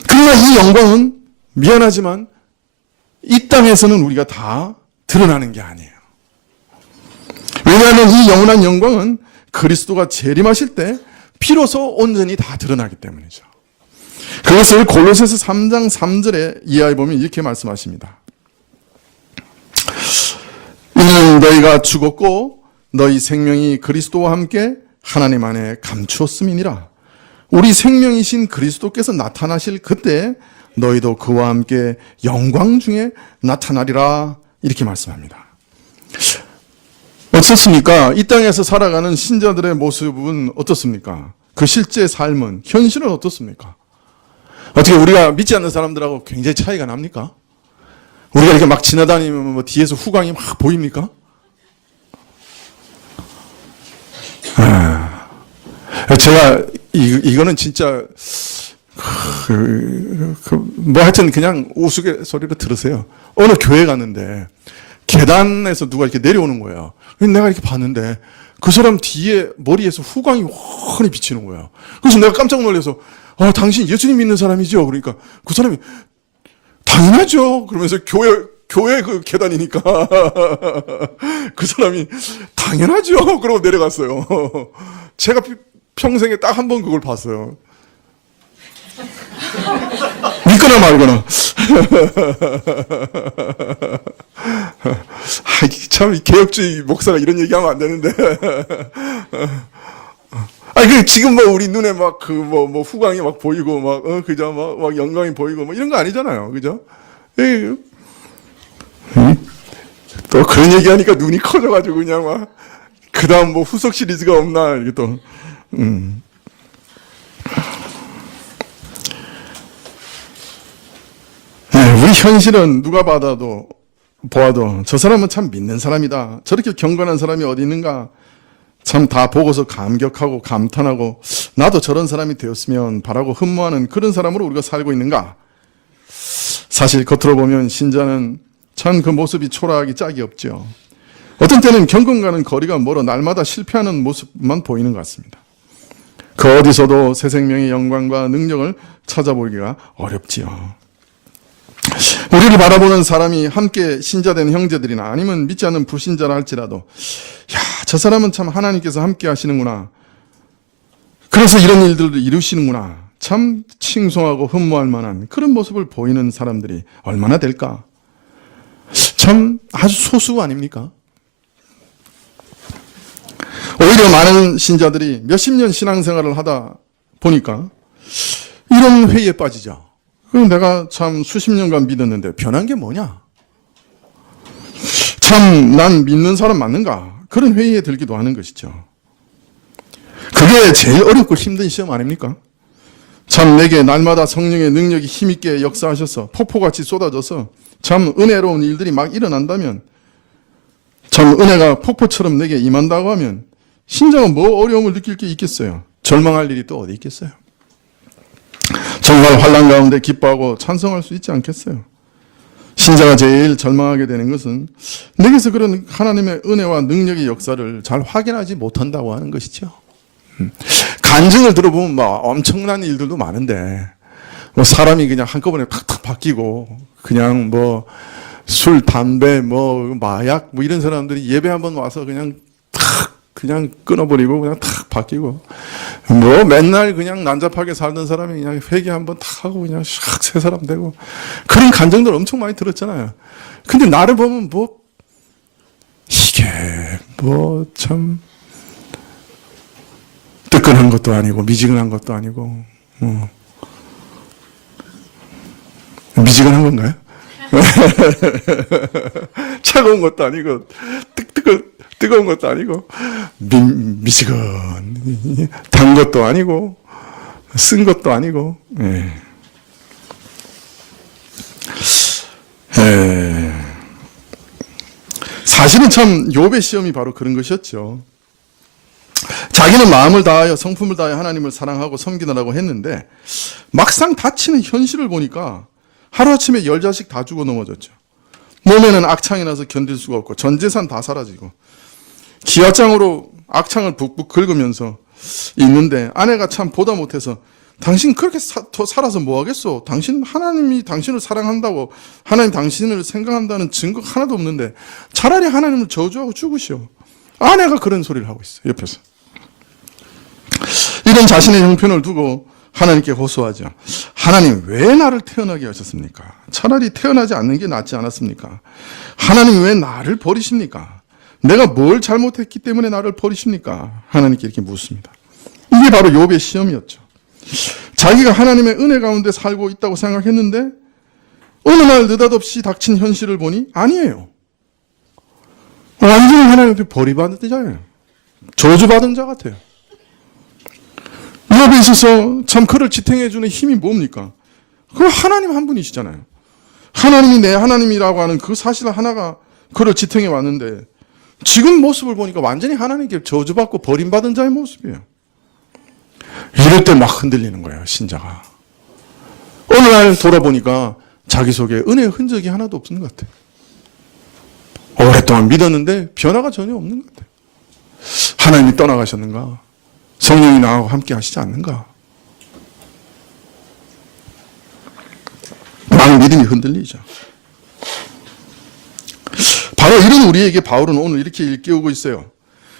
그러나 이 영광은 미안하지만 이 땅에서는 우리가 다 드러나는 게 아니에요. 왜냐하면 이 영원한 영광은 그리스도가 재림하실 때 비로소 온전히 다 드러나기 때문이죠. 그것을 골로새서 3장 3절에 이하에 보면 이렇게 말씀하십니다. 이는 너희가 죽었고 너희 생명이 그리스도와 함께 하나님 안에 감추었음이니라. 우리 생명이신 그리스도께서 나타나실 그때 너희도 그와 함께 영광 중에 나타나리라. 이렇게 말씀합니다. 어떻습니까? 이 땅에서 살아가는 신자들의 모습은 어떻습니까? 그 실제 삶은, 현실은 어떻습니까? 어떻게 우리가 믿지 않는 사람들하고 굉장히 차이가 납니까? 우리가 이렇게 막 지나다니면 뭐 뒤에서 후광이 막 보입니까? 제가 이거는 진짜 뭐 하여튼 그냥 우스갯소리로 들으세요. 어느 교회 갔는데 계단에서 누가 이렇게 내려오는 거예요. 내가 이렇게 봤는데 그 사람 뒤에 머리에서 후광이 훤히 비치는 거예요. 그래서 내가 깜짝 놀라서 당신 예수님 믿는 사람이죠? 그러니까 그 사람이 당연하죠. 그러면서 교회 그 계단이니까 그 사람이 당연하죠. 그러고 내려갔어요. 제가 평생에 딱 한 번 그걸 봤어요. 믿거나 말거나. 참 개혁주의 목사가 이런 얘기하면 안 되는데. 지금 뭐 우리 눈에 막 뭐 후광이 막 보이고 막 그죠 막 영광이 보이고 뭐 이런 거 아니잖아요, 그죠? 또 그런 얘기하니까 눈이 커져가지고 그냥 막 그다음 뭐 후속 시리즈가 없나 이게 또. 우리 현실은 누가 보아도 저 사람은 참 믿는 사람이다. 저렇게 경건한 사람이 어디 있는가. 참 다 보고서 감격하고 감탄하고 나도 저런 사람이 되었으면 바라고 흠모하는 그런 사람으로 우리가 살고 있는가. 사실 겉으로 보면 신자는 참 그 모습이 초라하기 짝이 없죠. 어떤 때는 경건과는 거리가 멀어 날마다 실패하는 모습만 보이는 것 같습니다. 그 어디서도 새 생명의 영광과 능력을 찾아보기가 어렵지요. 우리를 바라보는 사람이 함께 신자된 형제들이나 아니면 믿지 않는 불신자라 할지라도 저 사람은 참 하나님께서 함께 하시는구나. 그래서 이런 일들도 이루시는구나. 참 칭송하고 흠모할 만한 그런 모습을 보이는 사람들이 얼마나 될까? 참 아주 소수 아닙니까? 오히려 많은 신자들이 몇십 년 신앙생활을 하다 보니까 이런 회의에 빠지죠. 그럼 내가 참 수십 년간 믿었는데 변한 게 뭐냐? 참 난 믿는 사람 맞는가? 그런 회의에 들기도 하는 것이죠. 그게 제일 어렵고 힘든 시험 아닙니까? 참 내게 날마다 성령의 능력이 힘있게 역사하셔서 폭포같이 쏟아져서 참 은혜로운 일들이 막 일어난다면 참 은혜가 폭포처럼 내게 임한다고 하면 신자가 뭐 어려움을 느낄 게 있겠어요? 절망할 일이 또 어디 있겠어요? 정말 환난 가운데 기뻐하고 찬송할 수 있지 않겠어요? 신자가 제일 절망하게 되는 것은 내게서 그런 하나님의 은혜와 능력의 역사를 잘 확인하지 못한다고 하는 것이죠. 간증을 들어보면 막 엄청난 일들도 많은데 뭐 사람이 그냥 한꺼번에 탁탁 바뀌고 그냥 뭐 술, 담배, 뭐 마약 뭐 이런 사람들이 예배 한번 와서 그냥 탁 그냥 끊어버리고 그냥 탁 바뀌고 뭐 맨날 그냥 난잡하게 살던 사람이 그냥 회개 한번 탁 하고 그냥 샥 새 사람 되고 그런 간증들 엄청 많이 들었잖아요. 근데 나를 보면 뭐 이게 뭐 참 뜨끈한 것도 아니고 미지근한 것도 아니고 미지근한 건가요? 차가운 것도 아니고 뜨거운 것도 아니고 미지근 단 것도 아니고 쓴 것도 아니고 사실은 참 욥의 시험이 바로 그런 것이었죠. 자기는 마음을 다하여 성품을 다하여 하나님을 사랑하고 섬기느라고 했는데 막상 닥치는 현실을 보니까 하루아침에 10자식 다 죽어 넘어졌죠. 몸에는 악창이 나서 견딜 수가 없고 전 재산 다 사라지고 기와장으로 악창을 북북 긁으면서 있는데 아내가 참 보다 못해서 당신 그렇게 더 살아서 뭐 하겠소? 당신 하나님이 당신을 사랑한다고 하나님 당신을 생각한다는 증거 하나도 없는데 차라리 하나님을 저주하고 죽으시오. 아내가 그런 소리를 하고 있어요. 옆에서. 이런 자신의 형편을 두고 하나님께 호소하죠. 하나님 왜 나를 태어나게 하셨습니까? 차라리 태어나지 않는 게 낫지 않았습니까? 하나님 왜 나를 버리십니까? 내가 뭘 잘못했기 때문에 나를 버리십니까? 하나님께 이렇게 묻습니다. 이게 바로 욥의 시험이었죠. 자기가 하나님의 은혜 가운데 살고 있다고 생각했는데 어느 날 느닷없이 닥친 현실을 보니 아니에요. 완전히 하나님 앞에 버림받은 자예요. 저주받은 자 같아요. 욥에 있어서 참 그를 지탱해주는 힘이 뭡니까? 그 하나님 한 분이시잖아요. 하나님이 내 하나님이라고 하는 그 사실 하나가 그를 지탱해 왔는데 지금 모습을 보니까 완전히 하나님께 저주받고 버림받은 자의 모습이에요. 이럴 때 막 흔들리는 거예요, 신자가. 어느 날 돌아보니까 자기 속에 은혜의 흔적이 하나도 없는 것 같아요. 오랫동안 믿었는데 변화가 전혀 없는 것 같아요. 하나님이 떠나가셨는가? 성령이 나하고 함께 하시지 않는가? 막 믿음이 흔들리죠. 바로 이런 우리에게 바울은 오늘 이렇게 일깨우고 있어요.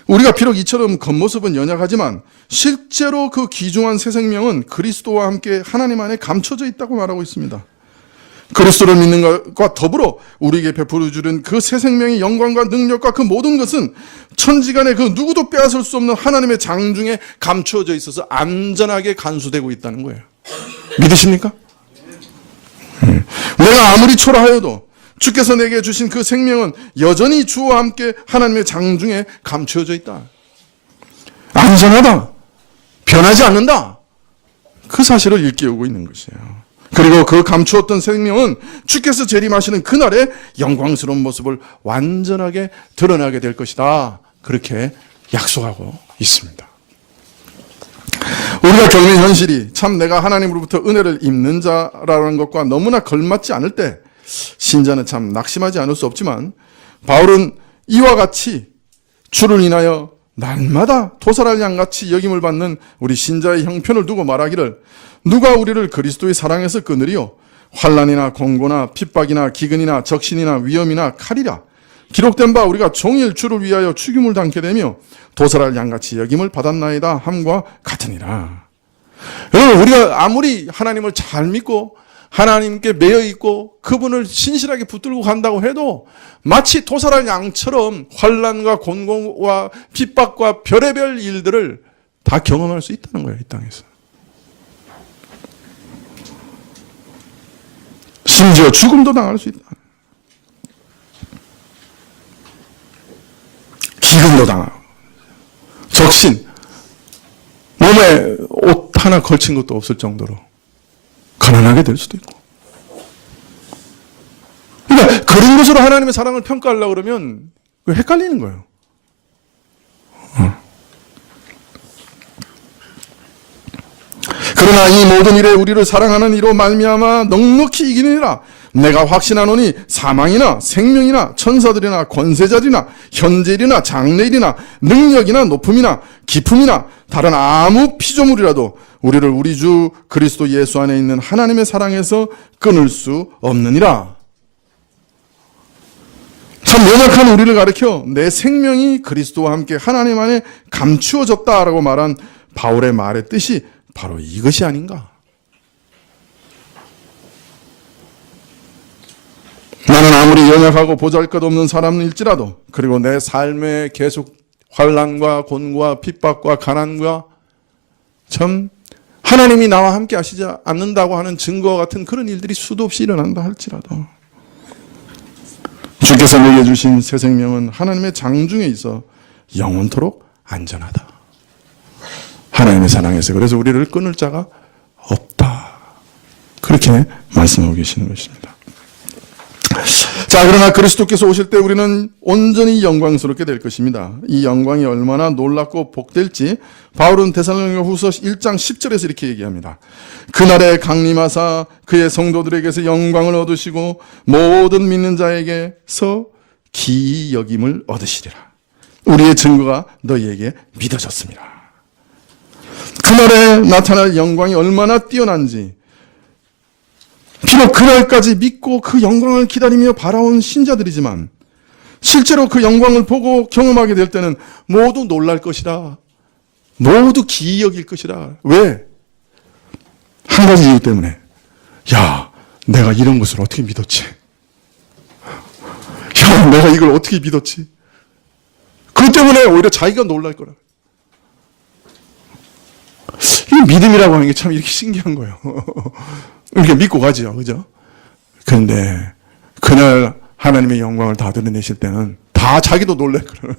우리가 비록 이처럼 겉모습은 연약하지만 실제로 그 귀중한 새 생명은 그리스도와 함께 하나님 안에 감춰져 있다고 말하고 있습니다. 그리스도를 믿는 것과 더불어 우리에게 베풀어 주는 그 새 생명의 영광과 능력과 그 모든 것은 천지간에 그 누구도 빼앗을 수 없는 하나님의 장중에 감추어져 있어서 안전하게 간수되고 있다는 거예요. 믿으십니까? 내가 아무리 초라하여도 주께서 내게 주신 그 생명은 여전히 주와 함께 하나님의 장중에 감추어져 있다. 안전하다. 변하지 않는다. 그 사실을 일깨우고 있는 것이에요. 그리고 그 감추었던 생명은 주께서 재림하시는 그날의 영광스러운 모습을 완전하게 드러나게 될 것이다. 그렇게 약속하고 있습니다. 우리가 겪는 현실이 참 내가 하나님으로부터 은혜를 입는 자라는 것과 너무나 걸맞지 않을 때 신자는 참 낙심하지 않을 수 없지만 바울은 이와 같이 주를 인하여 날마다 도살할 양같이 여김을 받는 우리 신자의 형편을 두고 말하기를 누가 우리를 그리스도의 사랑에서 끊으리요? 환난이나 공고나 핍박이나 기근이나 적신이나 위험이나 칼이라. 기록된 바 우리가 종일 주를 위하여 죽임을 당게 되며 도살할 양같이 여김을 받았나이다 함과 같으니라. 여러분, 우리가 아무리 하나님을 잘 믿고 하나님께 매여 있고 그분을 신실하게 붙들고 간다고 해도 마치 도살할 양처럼 환난과 곤고와 핍박과 별의별 일들을 다 경험할 수 있다는 거예요, 이 땅에서. 심지어 죽음도 당할 수 있다. 기근도 당하고 적신, 몸에 옷 하나 걸친 것도 없을 정도로 가난하게 될 수도 있고. 그러니까 그런 것으로 하나님의 사랑을 평가하려고 그러면 헷갈리는 거예요. 그러나 이 모든 일에 우리를 사랑하는 이로 말미암아 넉넉히 이기느니라. 내가 확신하노니 사망이나 생명이나 천사들이나 권세자들이나 현재일이나 장래일이나 능력이나 높음이나 기품이나 다른 아무 피조물이라도 우리를 우리 주 그리스도 예수 안에 있는 하나님의 사랑에서 끊을 수 없느니라. 참 명확한 우리를 가리켜 내 생명이 그리스도와 함께 하나님 안에 감추어졌다라고 말한 바울의 말의 뜻이 바로 이것이 아닌가. 나는 아무리 연약하고 보잘것없는 사람일지라도, 그리고 내 삶에 계속 환난과 곤고와 핍박과 가난과 참 하나님이 나와 함께 하시지 않는다고 하는 증거와 같은 그런 일들이 수도 없이 일어난다 할지라도 주께서 내게 주신 새 생명은 하나님의 장중에 있어 영원토록 안전하다. 하나님의 사랑에서 그래서 우리를 끊을 자가 없다. 그렇게 말씀하고 계시는 것입니다. 자, 그러나 그리스도께서 오실 때 우리는 온전히 영광스럽게 될 것입니다. 이 영광이 얼마나 놀랍고 복될지 바울은 데살로니가 후서 1장 10절에서 이렇게 얘기합니다. 그날에 강림하사 그의 성도들에게서 영광을 얻으시고 모든 믿는 자에게서 기이 여김을 얻으시리라. 우리의 증거가 너희에게 믿어졌습니다. 그날에 나타날 영광이 얼마나 뛰어난지, 비록 그날까지 믿고 그 영광을 기다리며 바라온 신자들이지만 실제로 그 영광을 보고 경험하게 될 때는 모두 놀랄 것이라, 모두 기이 여길 것이라. 왜? 한 가지 이유 때문에. 야, 내가 이런 것을 어떻게 믿었지? 야, 내가 이걸 어떻게 믿었지? 그 때문에 오히려 자기가 놀랄 거라. 이 믿음이라고 하는 게 참 이렇게 신기한 거예요. 이렇게 믿고 가죠, 그죠? 그런데 그날 하나님의 영광을 다 드러내실 때는 다 자기도 놀랄 거예요.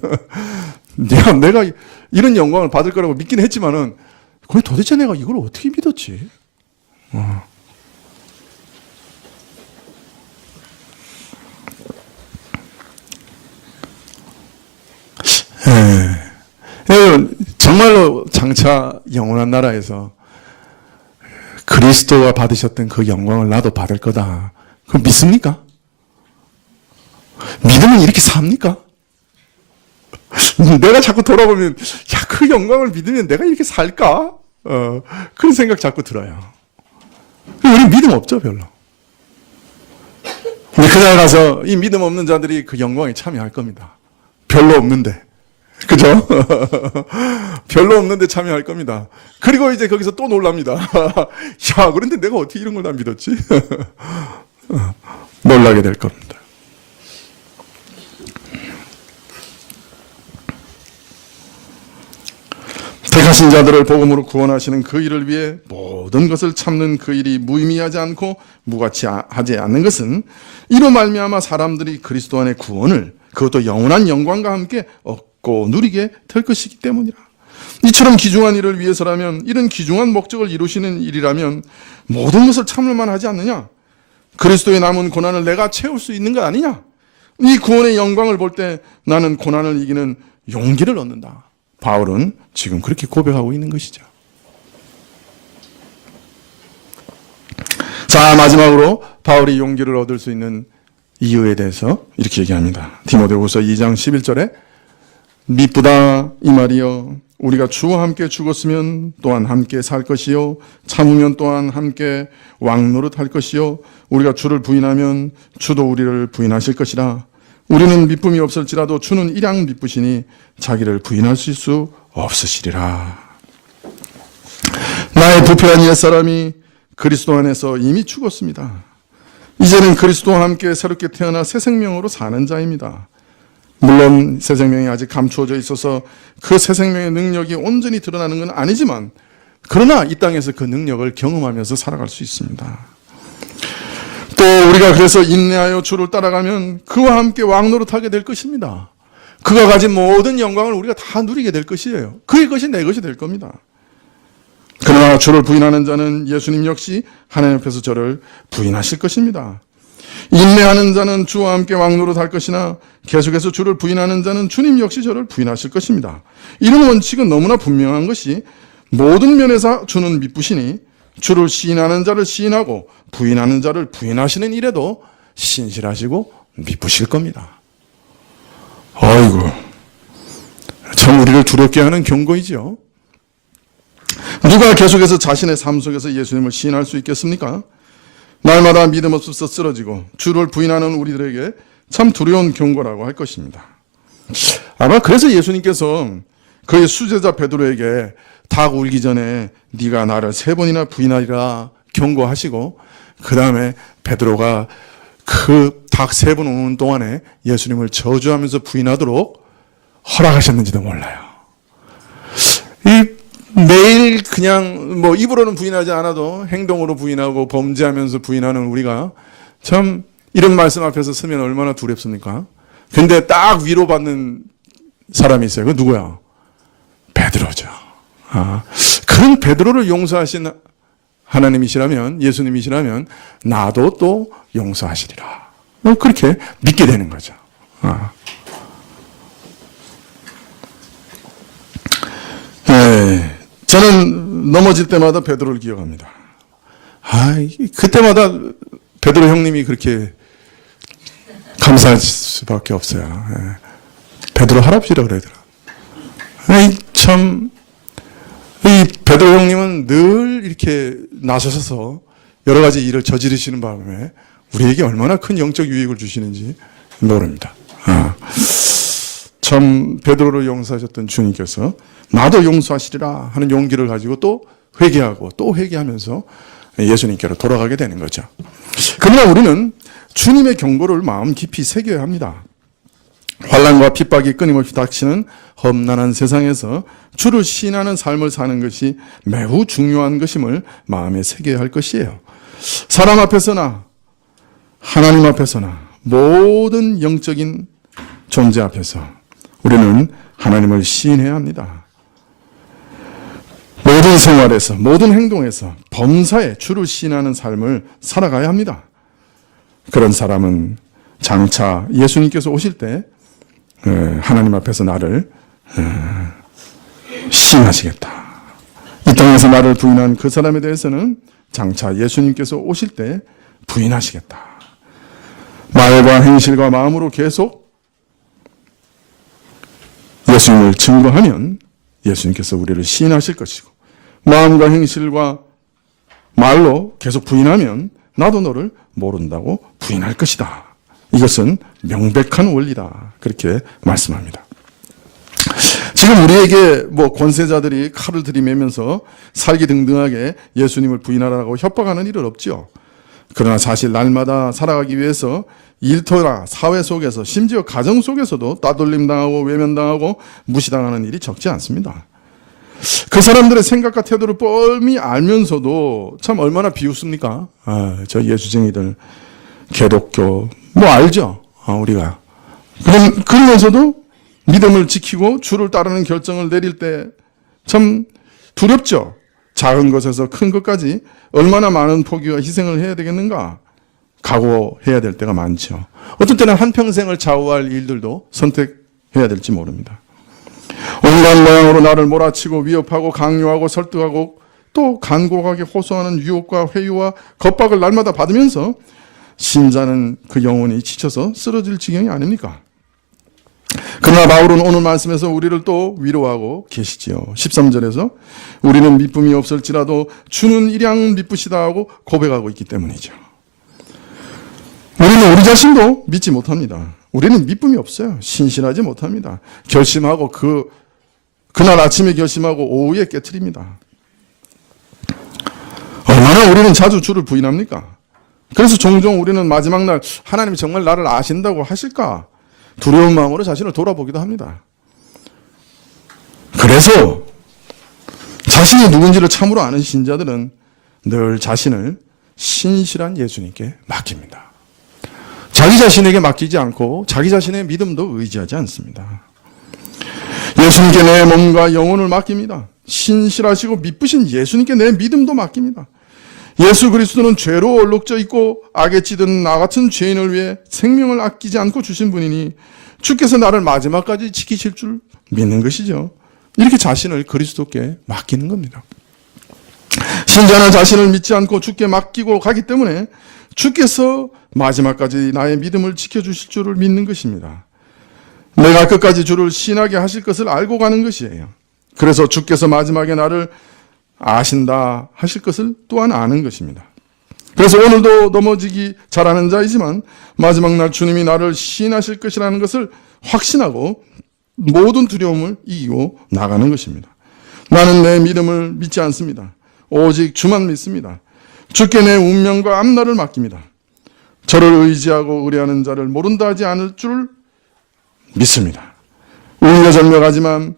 내가 이런 영광을 받을 거라고 믿긴 했지만은 도대체 내가 이걸 어떻게 믿었지? 정말로 장차 영원한 나라에서 그리스도가 받으셨던 그 영광을 나도 받을 거다. 그럼 믿습니까? 믿으면 이렇게 삽니까? 내가 자꾸 돌아보면, 야, 그 영광을 믿으면 내가 이렇게 살까? 그런 생각 자꾸 들어요. 우리는 믿음 없죠, 별로. 근데 그날 가서 이 믿음 없는 자들이 그 영광에 참여할 겁니다. 별로 없는데. 그죠? 별로 없는데 참여할 겁니다. 그리고 이제 거기서 또 놀랍니다. 야, 그런데 내가 어떻게 이런 걸 다 믿었지? 놀라게 될 겁니다. 택하신 자들을 복음으로 구원하시는 그 일을 위해 모든 것을 참는 그 일이 무의미하지 않고 무가치 하지 않는 것은 이로 말미암아 사람들이 그리스도 안의 구원을, 그것도 영원한 영광과 함께 얻고 누리게 될 것이기 때문이라. 이처럼 귀중한 일을 위해서라면, 이런 귀중한 목적을 이루시는 일이라면 모든 것을 참을 만하지 않느냐? 그리스도의 남은 고난을 내가 채울 수 있는 것 아니냐? 이 구원의 영광을 볼 때 나는 고난을 이기는 용기를 얻는다. 바울은 지금 그렇게 고백하고 있는 것이죠. 자, 마지막으로 바울이 용기를 얻을 수 있는 이유에 대해서 이렇게 얘기합니다. 디모데후서 2장 11절에 미쁘다 이 말이여, 우리가 주와 함께 죽었으면 또한 함께 살 것이요, 참으면 또한 함께 왕노릇할 것이요, 우리가 주를 부인하면 주도 우리를 부인하실 것이라. 우리는 미쁨이 없을지라도 주는 일양 미쁘시니 자기를 부인하실 수 없으시리라. 나의 부패한 옛사람이 그리스도 안에서 이미 죽었습니다. 이제는 그리스도와 함께 새롭게 태어나 새 생명으로 사는 자입니다. 물론 새 생명이 아직 감추어져 있어서 그 새 생명의 능력이 온전히 드러나는 건 아니지만, 그러나 이 땅에서 그 능력을 경험하면서 살아갈 수 있습니다. 또 우리가 그래서 인내하여 주를 따라가면 그와 함께 왕노릇하게 될 것입니다. 그가 가진 모든 영광을 우리가 다 누리게 될 것이에요. 그의 것이 내 것이 될 겁니다. 그러나 주를 부인하는 자는 예수님 역시 하나님 앞에서 저를 부인하실 것입니다. 인내하는 자는 주와 함께 왕노릇할 것이나 계속해서 주를 부인하는 자는 주님 역시 저를 부인하실 것입니다. 이런 원칙은 너무나 분명한 것이 모든 면에서 주는 미쁘시니 주를 시인하는 자를 시인하고 부인하는 자를 부인하시는 일에도 신실하시고 미쁘실 겁니다. 아이고, 참 우리를 두렵게 하는 경고이지요. 누가 계속해서 자신의 삶 속에서 예수님을 시인할 수 있겠습니까? 날마다 믿음 없어서 쓰러지고 주를 부인하는 우리들에게 참 두려운 경고라고 할 것입니다. 아마 그래서 예수님께서 그의 수제자 베드로에게 닭 울기 전에 네가 나를 3번이나 부인하리라 경고하시고 그 다음에 베드로가 그 닭 3번 우는 동안에 예수님을 저주하면서 부인하도록 허락하셨는지도 몰라요. 매일 그냥 뭐 입으로는 부인하지 않아도 행동으로 부인하고 범죄하면서 부인하는 우리가 참 이런 말씀 앞에서 서면 얼마나 두렵습니까? 근데 딱 위로받는 사람이 있어요. 그 누구야? 베드로죠. 그런 베드로를 용서하신 하나님이시라면, 예수님이시라면 나도 또 용서하시리라. 그렇게 믿게 되는 거죠. 네, 저는 넘어질 때마다 베드로를 기억합니다. 그때마다 베드로 형님이 그렇게 감사할 수밖에 없어요. 베드로 할아버지라 그러더라. 참, 이 베드로 형님은 늘 이렇게 나서셔서 여러 가지 일을 저지르시는 바람에 우리에게 얼마나 큰 영적 유익을 주시는지 모릅니다. 참 베드로를 용서하셨던 주님께서 나도 용서하시리라 하는 용기를 가지고 또 회개하고 또 회개하면서 예수님께로 돌아가게 되는 거죠. 그러나 우리는 주님의 경고를 마음 깊이 새겨야 합니다. 환난과 핍박이 끊임없이 닥치는 험난한 세상에서 주를 시인하는 삶을 사는 것이 매우 중요한 것임을 마음에 새겨야 할 것이에요. 사람 앞에서나 하나님 앞에서나 모든 영적인 존재 앞에서 우리는 하나님을 시인해야 합니다. 모든 생활에서, 모든 행동에서, 범사에 주를 시인하는 삶을 살아가야 합니다. 그런 사람은 장차 예수님께서 오실 때 하나님 앞에서 나를 시인하시겠다. 이 땅에서 나를 부인한 그 사람에 대해서는 장차 예수님께서 오실 때 부인하시겠다. 말과 행실과 마음으로 계속 예수님을 증거하면 예수님께서 우리를 시인하실 것이고, 마음과 행실과 말로 계속 부인하면 나도 너를 모른다고 부인할 것이다. 이것은 명백한 원리다. 그렇게 말씀합니다. 지금 우리에게 권세자들이 칼을 들이매면서 살기등등하게 예수님을 부인하라고 협박하는 일은 없죠. 그러나 사실 날마다 살아가기 위해서 일터나 사회 속에서, 심지어 가정 속에서도 따돌림 당하고 외면당하고 무시당하는 일이 적지 않습니다. 그 사람들의 생각과 태도를 뻔히 알면서도 참 얼마나 비웃습니까? 저 예수쟁이들, 개독교, 알죠? 우리가. 그러면서도 믿음을 지키고 주를 따르는 결정을 내릴 때 참 두렵죠? 작은 것에서 큰 것까지 얼마나 많은 포기와 희생을 해야 되겠는가? 각오해야 될 때가 많죠. 어떤 때는 한평생을 좌우할 일들도 선택해야 될지 모릅니다. 온갖 모양으로 나를 몰아치고 위협하고 강요하고 설득하고 또 간곡하게 호소하는 유혹과 회유와 겁박을 날마다 받으면서 신자는 그 영혼이 지쳐서 쓰러질 지경이 아닙니까? 그러나 바울은 오늘 말씀에서 우리를 또 위로하고 계시지요. 13절에서 우리는 미쁨이 없을지라도 주는 일양 미쁘시다 하고 고백하고 있기 때문이죠. 우리는 우리 자신도 믿지 못합니다. 우리는 미쁨이 없어요. 신실하지 못합니다. 결심하고 그날 아침에 결심하고 오후에 깨트립니다. 얼마나 우리는 자주 주를 부인합니까? 그래서 종종 우리는 마지막 날 하나님이 정말 나를 아신다고 하실까? 두려운 마음으로 자신을 돌아보기도 합니다. 그래서 자신이 누군지를 참으로 아는 신자들은 늘 자신을 신실한 예수님께 맡깁니다. 자기 자신에게 맡기지 않고 자기 자신의 믿음도 의지하지 않습니다. 예수님께 내 몸과 영혼을 맡깁니다. 신실하시고 미쁘신 예수님께 내 믿음도 맡깁니다. 예수 그리스도는 죄로 얼룩져 있고 악에 찌든 나 같은 죄인을 위해 생명을 아끼지 않고 주신 분이니 주께서 나를 마지막까지 지키실 줄 믿는 것이죠. 이렇게 자신을 그리스도께 맡기는 겁니다. 신자는 자신을 믿지 않고 주께 맡기고 가기 때문에 주께서 마지막까지 나의 믿음을 지켜주실 줄을 믿는 것입니다. 내가 끝까지 주를 신하게 하실 것을 알고 가는 것이에요. 그래서 주께서 마지막에 나를 아신다 하실 것을 또한 아는 것입니다. 그래서 오늘도 넘어지기 잘하는 자이지만 마지막 날 주님이 나를 시인하실 것이라는 것을 확신하고 모든 두려움을 이기고 나가는 것입니다. 나는 내 믿음을 믿지 않습니다. 오직 주만 믿습니다. 주께 내 운명과 앞날을 맡깁니다. 저를 의지하고 의뢰하는 자를 모른다 하지 않을 줄 믿습니다. 울려절명하지만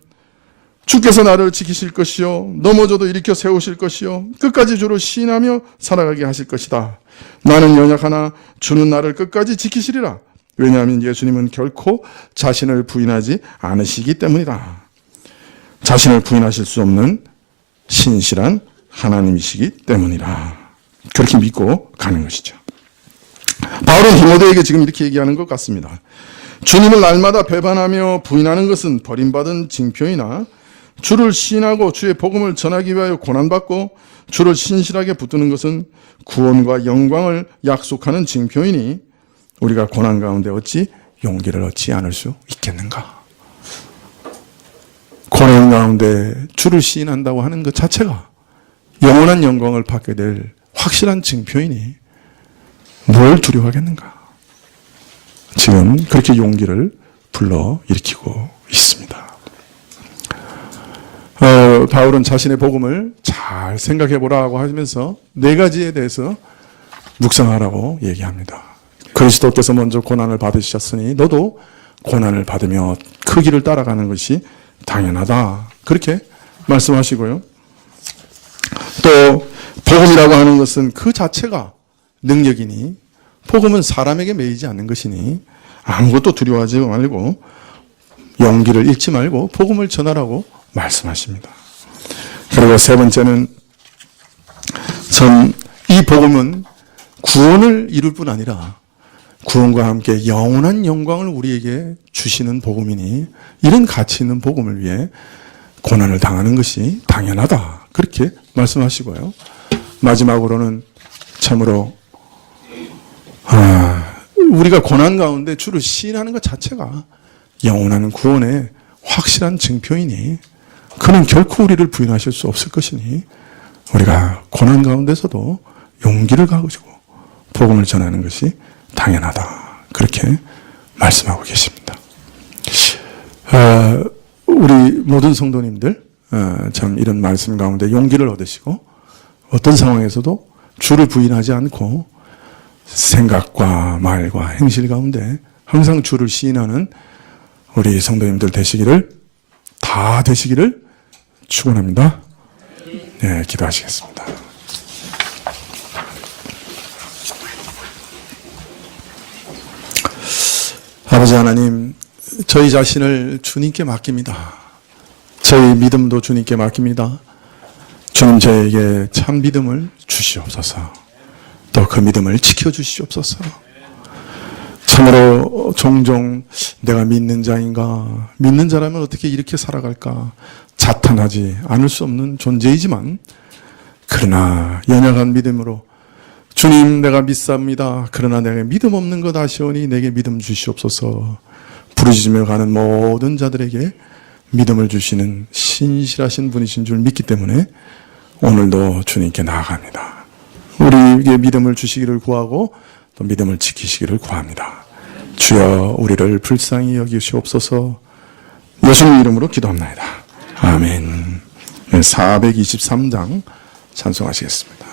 주께서 나를 지키실 것이요 넘어져도 일으켜 세우실 것이요 끝까지 주를 시인하며 살아가게 하실 것이다. 나는 연약하나 주는 나를 끝까지 지키시리라. 왜냐하면 예수님은 결코 자신을 부인하지 않으시기 때문이다. 자신을 부인하실 수 없는 신실한 하나님이시기 때문이다. 그렇게 믿고 가는 것이죠. 바울은 디모데에게 지금 이렇게 얘기하는 것 같습니다. 주님을 날마다 배반하며 부인하는 것은 버림받은 징표이나 주를 시인하고 주의 복음을 전하기 위하여 고난받고 주를 신실하게 붙드는 것은 구원과 영광을 약속하는 징표이니 우리가 고난 가운데 어찌 용기를 얻지 않을 수 있겠는가? 고난 가운데 주를 시인한다고 하는 것 자체가 영원한 영광을 받게 될 확실한 징표이니 뭘 두려워하겠는가? 지금 그렇게 용기를 불러일으키고 있습니다. 바울은 자신의 복음을 잘 생각해보라고 하면서 네 가지에 대해서 묵상하라고 얘기합니다. 그리스도께서 먼저 고난을 받으셨으니 너도 고난을 받으며 그 길을 따라가는 것이 당연하다. 그렇게 말씀하시고요. 또 복음이라고 하는 것은 그 자체가 능력이니 복음은 사람에게 매이지 않는 것이니 아무것도 두려워하지 말고 용기를 잃지 말고 복음을 전하라고 말씀하십니다. 그리고 세 번째는 전 이 복음은 구원을 이룰 뿐 아니라 구원과 함께 영원한 영광을 우리에게 주시는 복음이니 이런 가치 있는 복음을 위해 고난을 당하는 것이 당연하다. 그렇게 말씀하시고요. 마지막으로는 참으로 우리가 고난 가운데 주를 시인하는 것 자체가 영원한 구원의 확실한 증표이니 그는 결코 우리를 부인하실 수 없을 것이니 우리가 고난 가운데서도 용기를 가지고 복음을 전하는 것이 당연하다. 그렇게 말씀하고 계십니다. 우리 모든 성도님들 참 이런 말씀 가운데 용기를 얻으시고 어떤 상황에서도 주를 부인하지 않고 생각과 말과 행실 가운데 항상 주를 시인하는 우리 성도님들 다 되시기를 축원합니다. 네, 기도하시겠습니다. 아버지 하나님, 저희 자신을 주님께 맡깁니다. 저희 믿음도 주님께 맡깁니다. 주님 저에게 참 믿음을 주시옵소서. 또 그 믿음을 지켜주시옵소서. 참으로 종종 내가 믿는 자인가, 믿는 자라면 어떻게 이렇게 살아갈까 자탄하지 않을 수 없는 존재이지만 그러나 연약한 믿음으로 주님 내가 믿사옵니다. 그러나 내가 믿음 없는 것 아시오니 내게 믿음 주시옵소서. 부르짖으며 가는 모든 자들에게 믿음을 주시는 신실하신 분이신 줄 믿기 때문에 오늘도 주님께 나아갑니다. 우리에게 믿음을 주시기를 구하고 또 믿음을 지키시기를 구합니다. 주여 우리를 불쌍히 여기시옵소서. 예수님 이름으로 기도합나이다. 아멘. 423장 찬송하시겠습니다.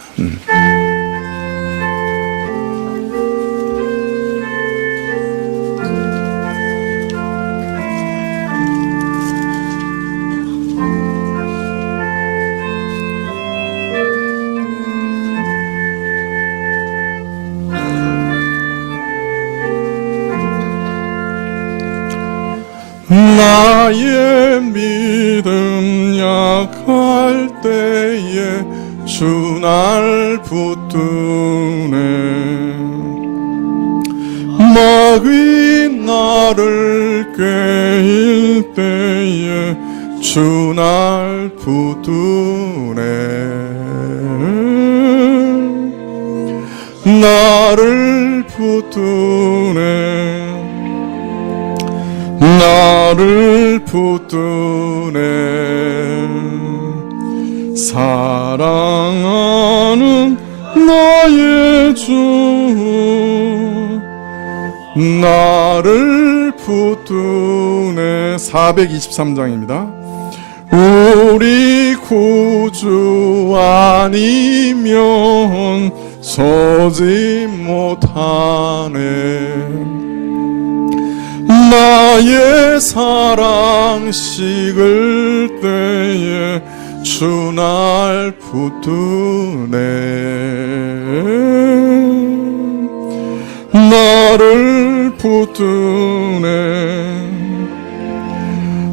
나의 믿음 약할 때에 주 날 붙드네. 마귀 나를 꾀일 때에 주 날 붙드네. 나를 붙드네 나를 붙드네 사랑하는 나의 주 나를 붙드네 423장입니다. 우리 구주 아니면 서지 못하네 나의 사랑 식을 때에 주 날 붙드네 나를 붙드네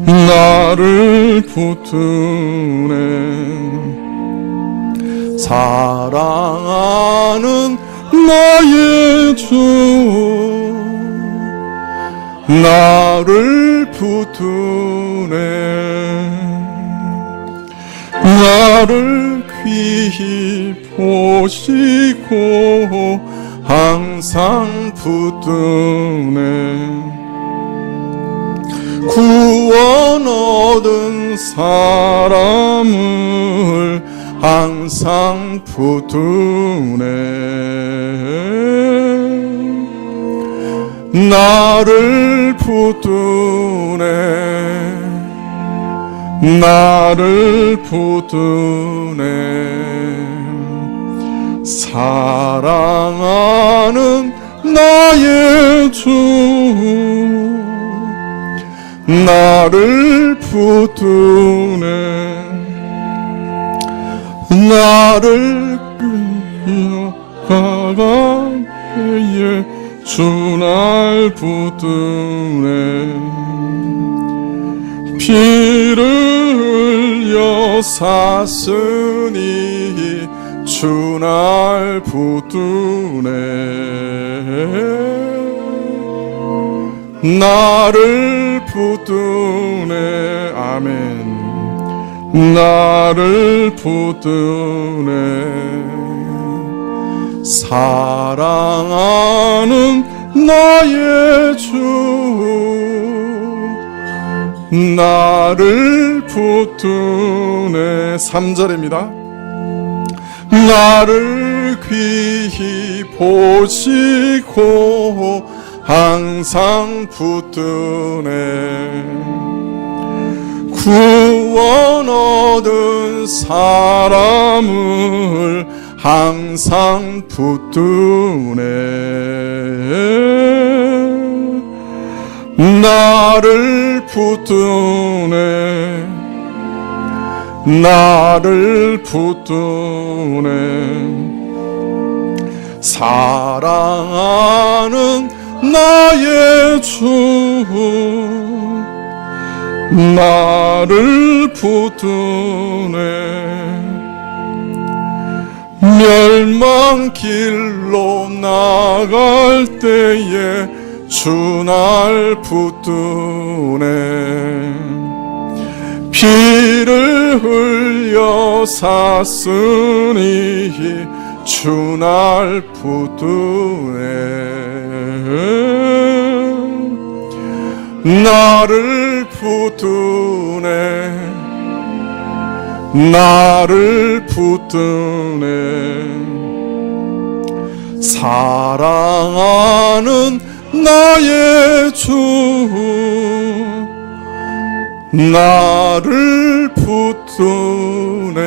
나를 붙드네 사랑하는 나의 주 나를 붙드네 나를 귀히 보시고 항상 붙드네 구원 얻은 사람을 항상 붙드네 나를 붙드네 나를 붙드네 사랑하는 나의 주 나를 붙드네 나를 끌어가갈 때에 주 날 붙드네 피를 흘려 샀으니 주 날 붙드네 나를 붙드네 아멘 나를 붙드네 사랑하는 나의 주 나를 붙드네 3절입니다 나를 귀히 보시고 항상 붙드네 구원 얻은 사람을 항상 붙드네 나를 붙드네 나를 붙드네 사랑하는 나의 주 나를 붙드네 멸망길로 나갈 때에 주 날 붙드네 피를 흘려 샀으니 주 날 붙드네 나를 붙드네 나를 붙드네 사랑하는 나의 주 나를 붙드네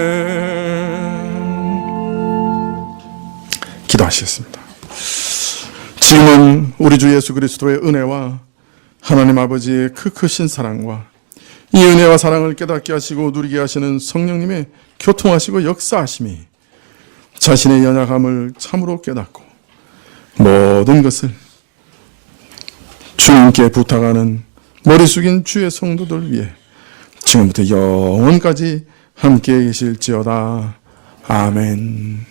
기도하시겠습니다. 지금은 우리 주 예수 그리스도의 은혜와 하나님 아버지의 그 크신 사랑과 이 은혜와 사랑을 깨닫게 하시고 누리게 하시는 성령님의 교통하시고 역사하심이 자신의 연약함을 참으로 깨닫고 모든 것을 주님께 부탁하는 머리 숙인 주의 성도들 위해 지금부터 영원까지 함께 계실지어다. 아멘.